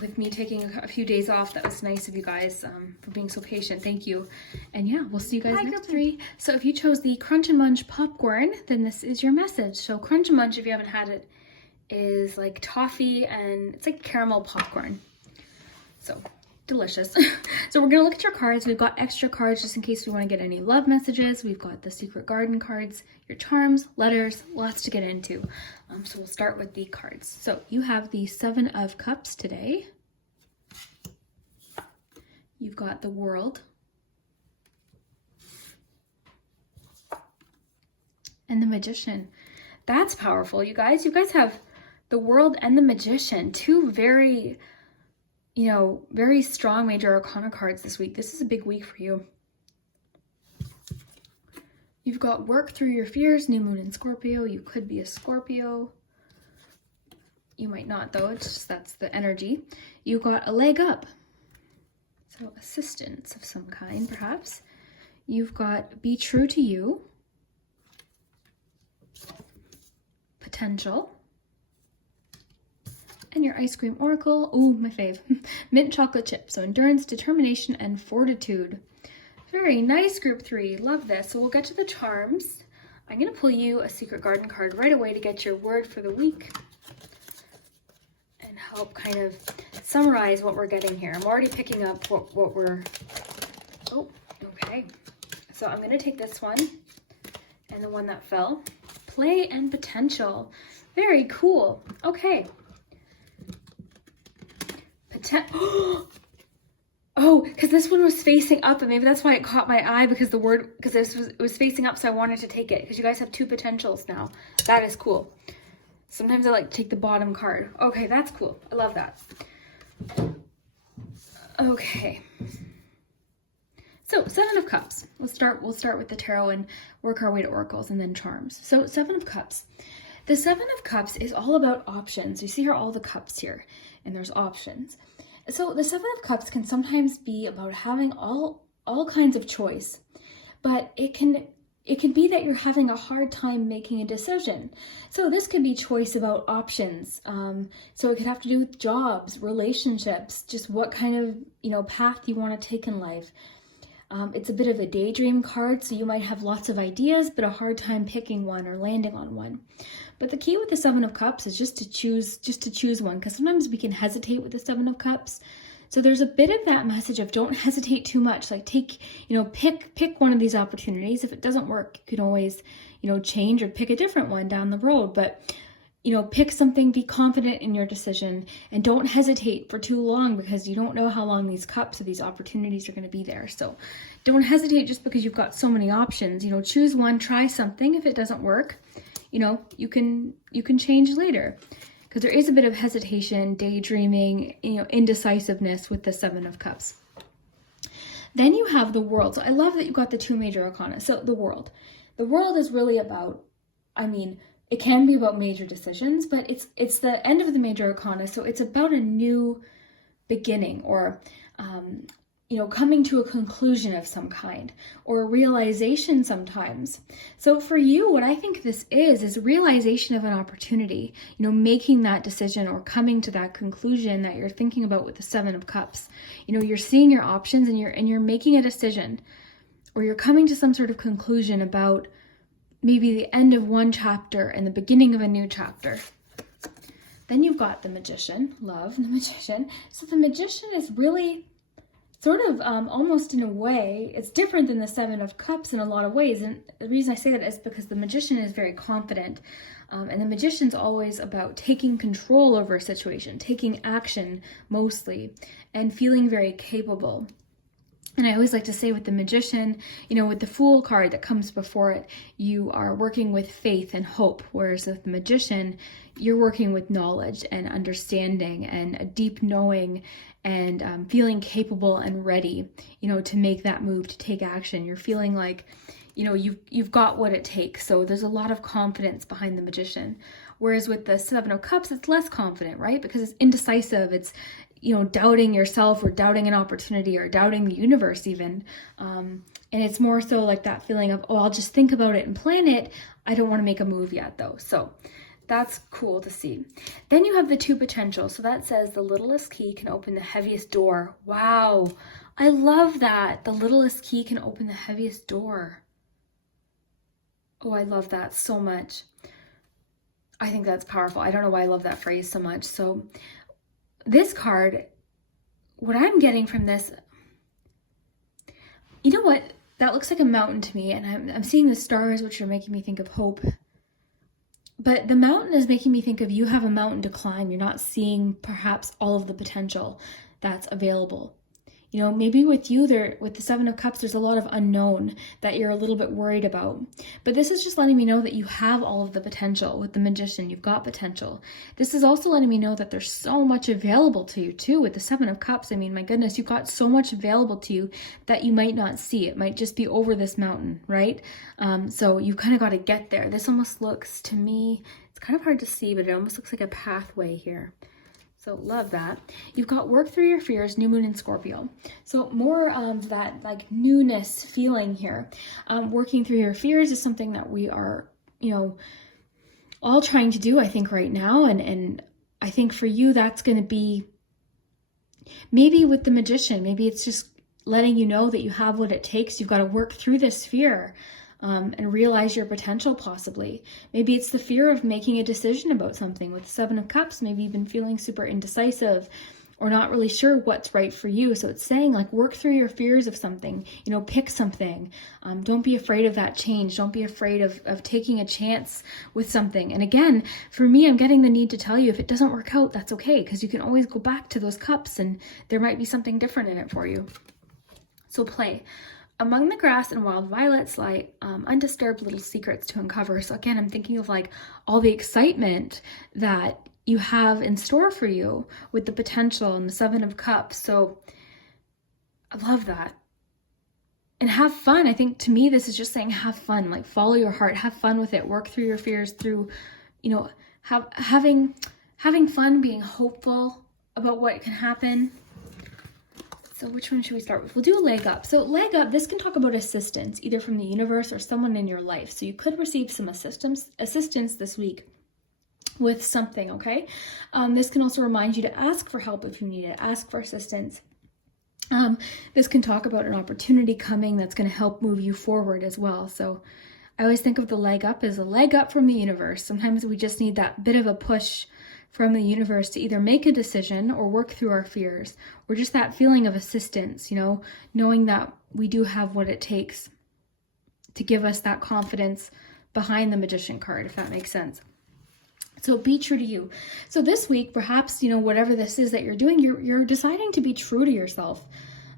with me taking a few days off. That was nice of you guys for being so patient. Thank you. And yeah, we'll see you guys next week. So if you chose the Crunch and Munch popcorn, then this is your message. So Crunch and Munch, if you haven't had it, is like toffee and it's like caramel popcorn. So delicious. So we're gonna look at your cards. We've got extra cards just in case we want to get any love messages. We've got the Secret Garden cards, your charms, letters, lots to get into. So we'll start with the cards. So you have the Seven of Cups today. You've got the World. And the Magician. That's powerful, you guys. You guys have the World and the Magician, two very, you know, very strong major arcana cards this week. This is a big week for you. You've got Work Through Your Fears, New Moon in Scorpio. You could be a Scorpio. You might not though, it's just that's the energy. You've got a Leg Up. So assistance of some kind, perhaps. You've got Be True to You. Potential. And your Ice Cream Oracle, ooh, my fave, Mint Chocolate Chip. So Endurance, Determination, and Fortitude. Very nice, group 3. Love this. So we'll get to the charms. I'm going to pull you a Secret Garden card right away to get your word for the week and help kind of summarize what we're getting here. I'm already picking up what we're... Oh, okay. So I'm going to take this one and the one that fell. Play and Potential. Very cool. Okay. Oh, because this one was facing up, and maybe that's why it caught my eye, because it was facing up, so I wanted to take it, because you guys have two potentials now. That is cool. Sometimes I like to take the bottom card. Okay, that's cool. I love that. Okay. So, Seven of Cups. We'll start with the tarot and work our way to oracles and then charms. So, Seven of Cups. The Seven of Cups is all about options. You see here all the cups here, and there's options. So the Seven of Cups can sometimes be about having all kinds of choice, but it can be that you're having a hard time making a decision. So this could be choice about options. So it could have to do with jobs, relationships, just what kind of path you want to take in life. It's a bit of a daydream card, so you might have lots of ideas, but a hard time picking one or landing on one. But the key with the Seven of Cups is just to choose one, because sometimes we can hesitate with the Seven of Cups. So there's a bit of that message of don't hesitate too much. Like pick one of these opportunities. If it doesn't work, you can always, change or pick a different one down the road. But pick something, be confident in your decision, and don't hesitate for too long, because you don't know how long these cups or these opportunities are going to be there. So don't hesitate just because you've got so many options. Choose one, try something. If it doesn't work, you can change later, because there is a bit of hesitation, daydreaming, indecisiveness with the Seven of Cups. Then you have the World. So I love that you got the two major arcana. So the World. The World is really about, I mean, it can be about major decisions, but it's the end of the major arcana. So it's about a new beginning, or coming to a conclusion of some kind, or a realization sometimes. So for you, what I think this is realization of an opportunity, making that decision or coming to that conclusion that you're thinking about with the Seven of Cups. You're seeing your options and you're making a decision, or you're coming to some sort of conclusion about maybe the end of one chapter and the beginning of a new chapter. Then you've got the Magician, love, the Magician. So the Magician is really sort of almost in a way, it's different than the Seven of Cups in a lot of ways. And the reason I say that is because the Magician is very confident. And the Magician's always about taking control over a situation, taking action mostly, and feeling very capable. And I always like to say with the Magician, with the Fool card that comes before it, you are working with faith and hope. Whereas with the Magician, you're working with knowledge and understanding and a deep knowing and feeling capable and ready, to make that move, to take action. You're feeling like, you've got what it takes. So there's a lot of confidence behind the Magician. Whereas with the Seven of Cups, it's less confident, right? Because it's indecisive. It's, doubting yourself, or doubting an opportunity, or doubting the universe even. And it's more so like that feeling of, I'll just think about it and plan it. I don't want to make a move yet though. So that's cool to see. Then you have the Two Potential. So that says the littlest key can open the heaviest door. Wow. I love that. The littlest key can open the heaviest door. Oh, I love that so much. I think that's powerful. I don't know why I love that phrase so much. So this card, what I'm getting from this, you know what? That looks like a mountain to me, and I'm seeing the stars, which are making me think of hope. But the mountain is making me think of, you have a mountain to climb. You're not seeing perhaps all of the potential that's available. Maybe with you there, with the Seven of Cups, there's a lot of unknown that you're a little bit worried about. But this is just letting me know that you have all of the potential. With the Magician, you've got potential. This is also letting me know that there's so much available to you too. With the Seven of Cups, I mean, my goodness, you've got so much available to you that you might not see. It might just be over this mountain, right? So you've kind of got to get there. This almost looks to me, it's kind of hard to see, but it almost looks like a pathway here. So love that. You've got work through your fears, new moon in Scorpio. So more of that like newness feeling here. Working through your fears is something that we are, all trying to do, I think, right now. And I think for you, that's going to be maybe with the Magician. Maybe it's just letting you know that you have what it takes. You've got to work through this fear. And realize your potential possibly. Maybe it's the fear of making a decision about something. With the Seven of Cups, maybe you've been feeling super indecisive or not really sure what's right for you. So it's saying like, work through your fears of something, pick something. Don't be afraid of that change. Don't be afraid of taking a chance with something. And again, for me, I'm getting the need to tell you, if it doesn't work out, that's okay. Because you can always go back to those cups and there might be something different in it for you. So play. Among the grass and wild violets lie undisturbed little secrets to uncover. So again, I'm thinking of like all the excitement that you have in store for you with the potential and the Seven of Cups. So I love that. And have fun. I think to me, this is just saying have fun, like follow your heart, have fun with it, work through your fears through, having fun, being hopeful about what can happen. So which one should we start with? We'll do a leg up. So leg up, this can talk about assistance, either from the universe or someone in your life. So you could receive some assistance this week with something, okay? This can also remind you to ask for help if you need it, ask for assistance. This can talk about an opportunity coming that's going to help move you forward as well. So I always think of the leg up as a leg up from the universe. Sometimes we just need that bit of a push from the universe to either make a decision or work through our fears, or just that feeling of assistance, knowing that we do have what it takes to give us that confidence behind the Magician card, if that makes sense. So be true to you. So this week, perhaps, whatever this is that you're doing, you're deciding to be true to yourself.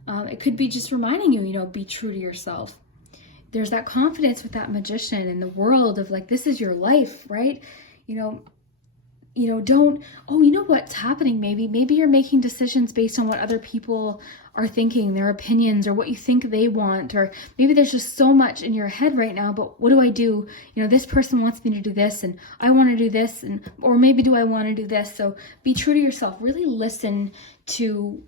It could be just reminding you, be true to yourself. There's that confidence with that Magician in the world of like, this is your life, right? don't, oh, you know what's happening maybe? Maybe you're making decisions based on what other people are thinking, their opinions, or what you think they want, or maybe there's just so much in your head right now, but what do I do? This person wants me to do this, and I want to do this, or maybe do I want to do this? So be true to yourself. Really listen to,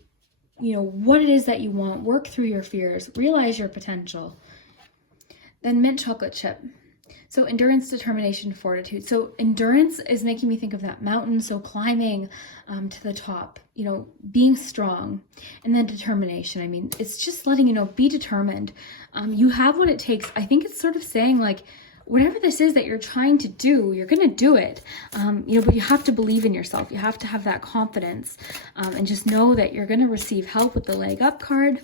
what it is that you want. Work through your fears. Realize your potential. Then mint chocolate chip. So endurance, determination, fortitude. So endurance is making me think of that mountain. So climbing to the top, being strong. And then determination. I mean, it's just letting you know, be determined. You have what it takes. I think it's sort of saying like, whatever this is that you're trying to do, you're going to do it. But you have to believe in yourself. You have to have that confidence and just know that you're going to receive help with the leg up card.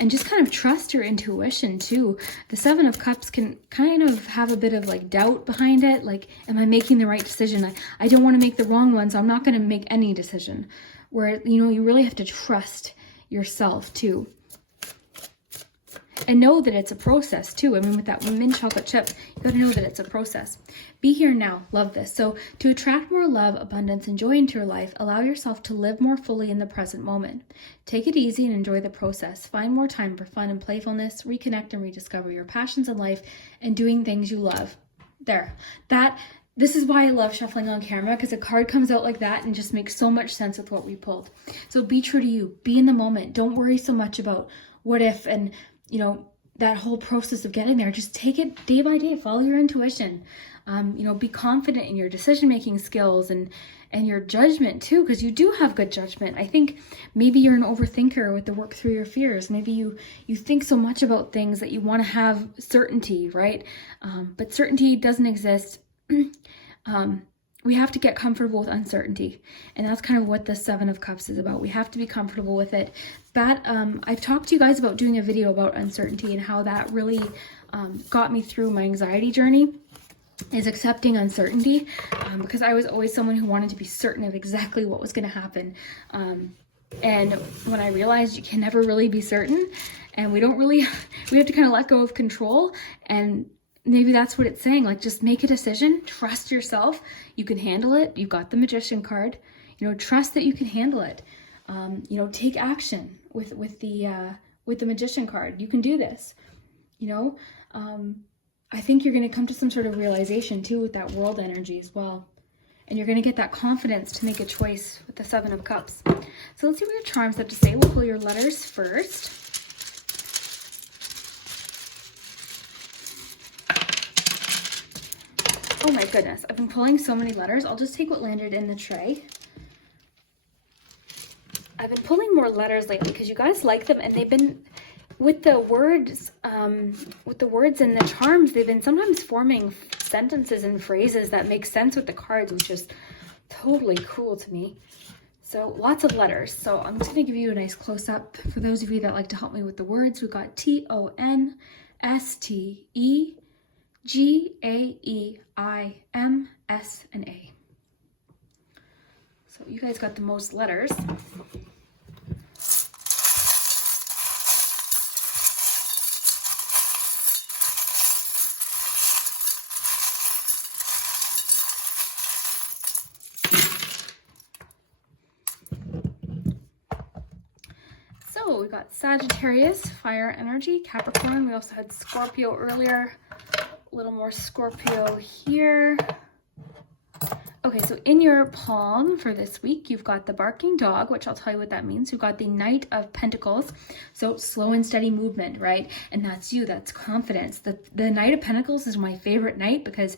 And just kind of trust your intuition too. The Seven of Cups can kind of have a bit of like doubt behind it. Like, am I making the right decision? I don't want to make the wrong one, so I'm not going to make any decision. Where, you really have to trust yourself too. And know that it's a process too. I mean, with that mint chocolate chip, you got to know that it's a process. Be here now. Love this. So to attract more love, abundance, and joy into your life, allow yourself to live more fully in the present moment. Take it easy and enjoy the process. Find more time for fun and playfulness. Reconnect and rediscover your passions in life and doing things you love. This is why I love shuffling on camera, because a card comes out like that and just makes so much sense with what we pulled. So be true to you. Be in the moment. Don't worry so much about what if and that whole process of getting there. Just take it day by day. Follow your intuition. Be confident in your decision-making skills and your judgment too, because you do have good judgment. I think maybe you're an overthinker with the work through your fears. Maybe you think so much about things that you want to have certainty, right? But certainty doesn't exist. We have to get comfortable with uncertainty. And that's kind of what the Seven of Cups is about. We have to be comfortable with it. I've talked to you guys about doing a video about uncertainty and how that really got me through my anxiety journey, is accepting uncertainty, because I was always someone who wanted to be certain of exactly what was going to happen. And when I realized you can never really be certain, and we have to kind of let go of control, and maybe that's what it's saying. Like, just make a decision, trust yourself. You can handle it. You've got the Magician card, trust that you can handle it. Take action with the Magician card. You can do this, I think you're going to come to some sort of realization too with that world energy as well. And you're going to get that confidence to make a choice with the Seven of Cups. So let's see what your charms have to say. We'll pull your letters first. Oh my goodness, I've been pulling so many letters. I'll just take what landed in the tray. I've been pulling more letters lately because you guys like them, and they've been, with the words and the charms, they've been sometimes forming sentences and phrases that make sense with the cards, which is totally cool to me. So lots of letters. So I'm just going to give you a nice close-up for those of you that like to help me with the words. We've got T-O-N-S-T-E, G-A-E-I-M, S, and A. So you guys got the most letters. So we got Sagittarius, fire energy, Capricorn. We also had Scorpio earlier. A little more Scorpio here. Okay, so in your palm for this week, you've got the barking dog, which I'll tell you what that means. You've got the Knight of Pentacles, so slow and steady movement, right? And that's you, that's confidence. The Knight of Pentacles is my favorite knight because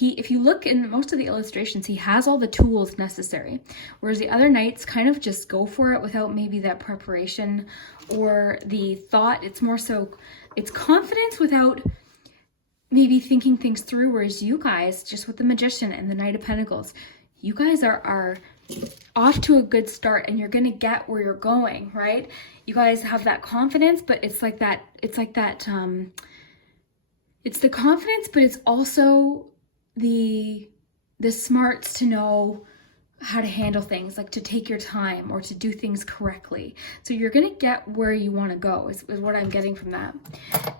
if you look in most of the illustrations, he has all the tools necessary. Whereas the other knights kind of just go for it without maybe that preparation or the thought. It's more so, it's confidence without maybe thinking things through, whereas you guys, just with the Magician and the Knight of Pentacles, you guys are off to a good start and you're going to get where you're going, right? You guys have that confidence, but it's the confidence, but it's also the smarts to know how to handle things, like to take your time or to do things correctly. So you're going to get where you want to go is what I'm getting from that.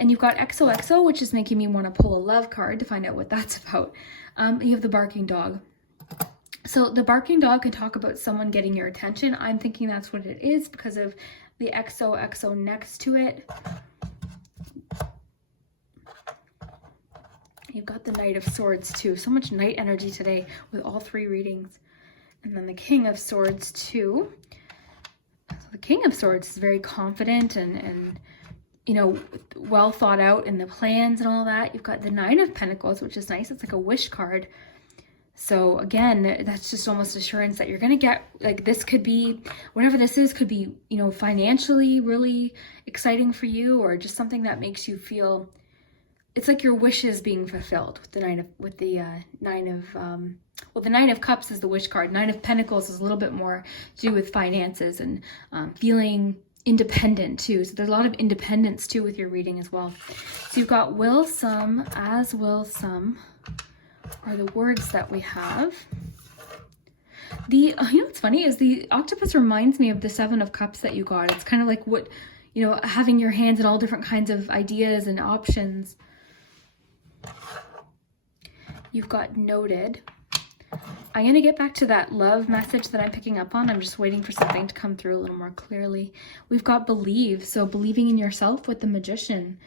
And you've got XOXO, which is making me want to pull a love card to find out what that's about. You have the barking dog. So the barking dog can talk about someone getting your attention. I'm thinking that's what it is because of the XOXO next to it. You've got the Knight of Swords too. So much night energy today with all 3 readings. And then the King of Swords too. So the King of Swords is very confident and you know, well thought out in the plans and all that. You've got the Nine of Pentacles, which is nice. It's like a wish card. So again, that's just almost assurance that you're going to get, like, this could be, whatever this is, could be, you know, financially really exciting for you, or just something that makes you feel, it's like your wishes being fulfilled with the the Nine of Cups is the wish card. Nine of Pentacles is a little bit more to do with finances and feeling independent too. So there's a lot of independence too with your reading as well. So you've got will some, as will some, are the words that we have. You know what's funny is the octopus reminds me of the Seven of Cups that you got. It's kind of like what, you know, having your hands in all different kinds of ideas and options. You've got noted. I'm going to get back to that love message that I'm picking up on. I'm just waiting for something to come through a little more clearly. We've got believe. So believing in yourself with the Magician.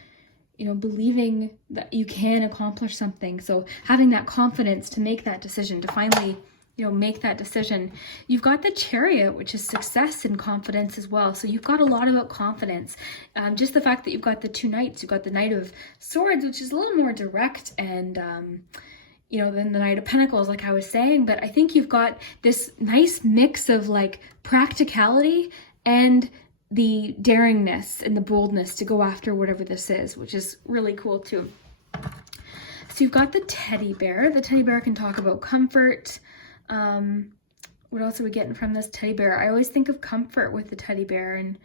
You know, believing that you can accomplish something. So having that confidence to make that decision, to finally, you know, make that decision. You've got the Chariot, which is success and confidence as well. So you've got a lot about confidence. Just the fact that you've got the 2 knights, you've got the Knight of Swords, which is a little more direct and, you know, than the Knight of Pentacles, like I was saying. But I think you've got this nice mix of like practicality and the daringness and the boldness to go after whatever this is, which is really cool too. So you've got the teddy bear. The teddy bear can talk about comfort. What else are we getting from this teddy bear? I always think of comfort with the teddy bear, and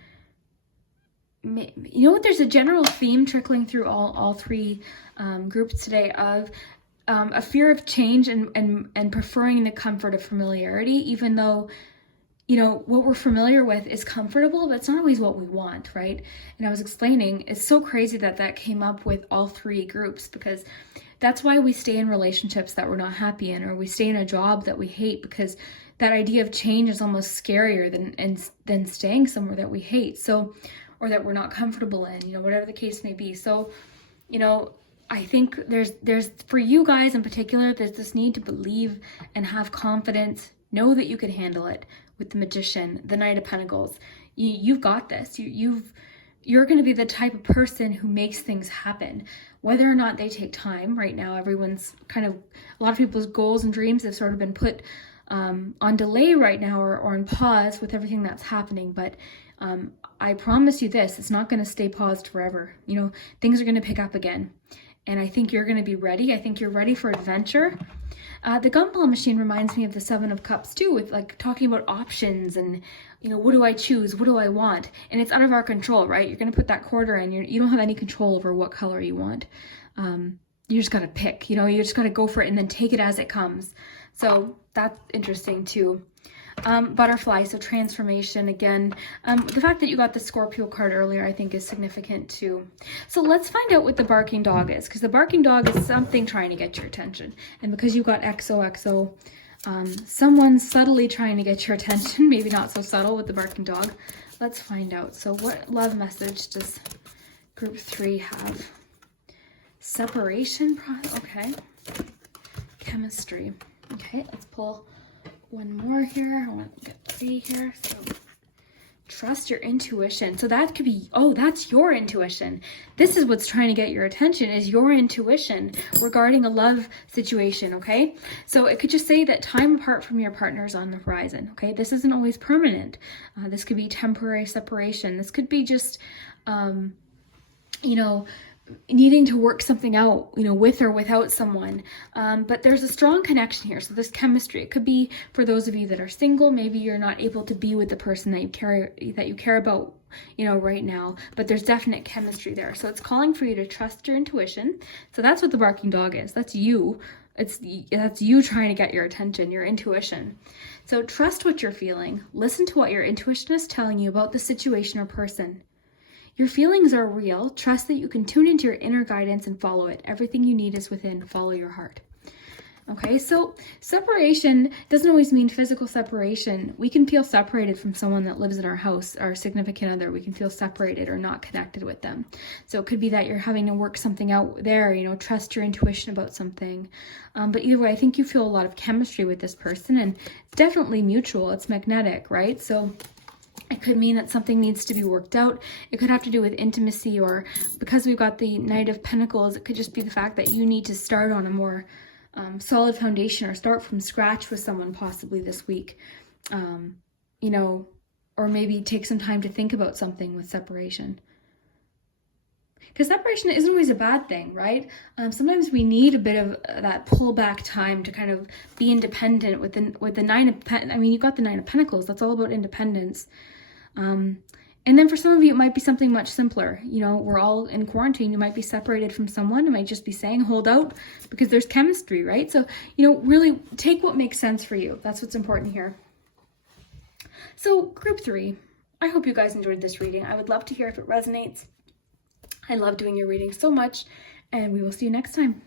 you know what? There's a general theme trickling through all 3 groups today of a fear of change and preferring the comfort of familiarity, even though, you know, what we're familiar with is comfortable, but it's not always what we want, right? And I was explaining, it's so crazy that that came up with all 3 groups, because that's why we stay in relationships that we're not happy in, or we stay in a job that we hate, because that idea of change is almost scarier than staying somewhere that we hate. So, or that we're not comfortable in, you know, whatever the case may be. So, you know, I think there's for you guys in particular, there's this need to believe and have confidence, know that you can handle it. With the Magician, the Knight of Pentacles, you've got this. You're going to be the type of person who makes things happen, whether or not they take time. Right now, everyone's kind of, a lot of people's goals and dreams have sort of been put on delay right now, or on pause with everything that's happening. But I promise you this, it's not going to stay paused forever. You know, things are going to pick up again. And I think you're going to be ready. I think you're ready for adventure. The gumball machine reminds me of the 7 of Cups too, with like talking about options and, you know, what do I choose? What do I want? And it's out of our control, right? You're going to put that quarter in. You don't have any control over what color you want. You just got to pick, you know, you just got to go for it and then take it as it comes. So that's interesting too. Butterfly, so transformation again. The fact that you got the Scorpio card earlier, I think, is significant too. So let's find out what the barking dog is, because the barking dog is something trying to get your attention. And because you got XOXO, someone subtly trying to get your attention, maybe not so subtle with the barking dog. Let's find out. So what love message does group 3 have? Separation, okay. Chemistry. Okay, let's pull one more here. I want to get 3 here. So trust your intuition. So that could be, oh, that's your intuition. This is what's trying to get your attention, is your intuition regarding a love situation, okay? So it could just say that time apart from your partner is on the horizon, okay? This isn't always permanent. This could be temporary separation. This could be just, you know, needing to work something out, you know, with or without someone. But there's a strong connection here. So this chemistry, it could be for those of you that are single, maybe you're not able to be with the person that you care about, you know, right now, but there's definite chemistry there. So it's calling for you to trust your intuition. So that's what the barking dog is. That's you. That's you trying to get your attention, your intuition. So trust what you're feeling. Listen to what your intuition is telling you about the situation or person. Your feelings are real. Trust that you can tune into your inner guidance and follow it. Everything you need is within. Follow your heart. Okay, so separation doesn't always mean physical separation. We can feel separated from someone that lives in our house, our significant other. We can feel separated or not connected with them. So it could be that you're having to work something out there, trust your intuition about something. But either way, I think you feel a lot of chemistry with this person, and it's definitely mutual. It's magnetic, right? So it could mean that something needs to be worked out. It could have to do with intimacy, or because we've got the Knight of Pentacles, it could just be the fact that you need to start on a more solid foundation, or start from scratch with someone possibly this week, or maybe take some time to think about something with separation. Because separation isn't always a bad thing, right? Sometimes we need a bit of that pullback time to kind of be independent with the Nine of you've got the Nine of Pentacles. That's all about independence. And then for some of you, it might be something much simpler. We're all in quarantine. You might be separated from someone. It might just be saying, hold out, because there's chemistry, right? So, really take what makes sense for you. That's what's important here. So group 3, I hope you guys enjoyed this reading. I would love to hear if it resonates. I love doing your reading so much, and we will see you next time.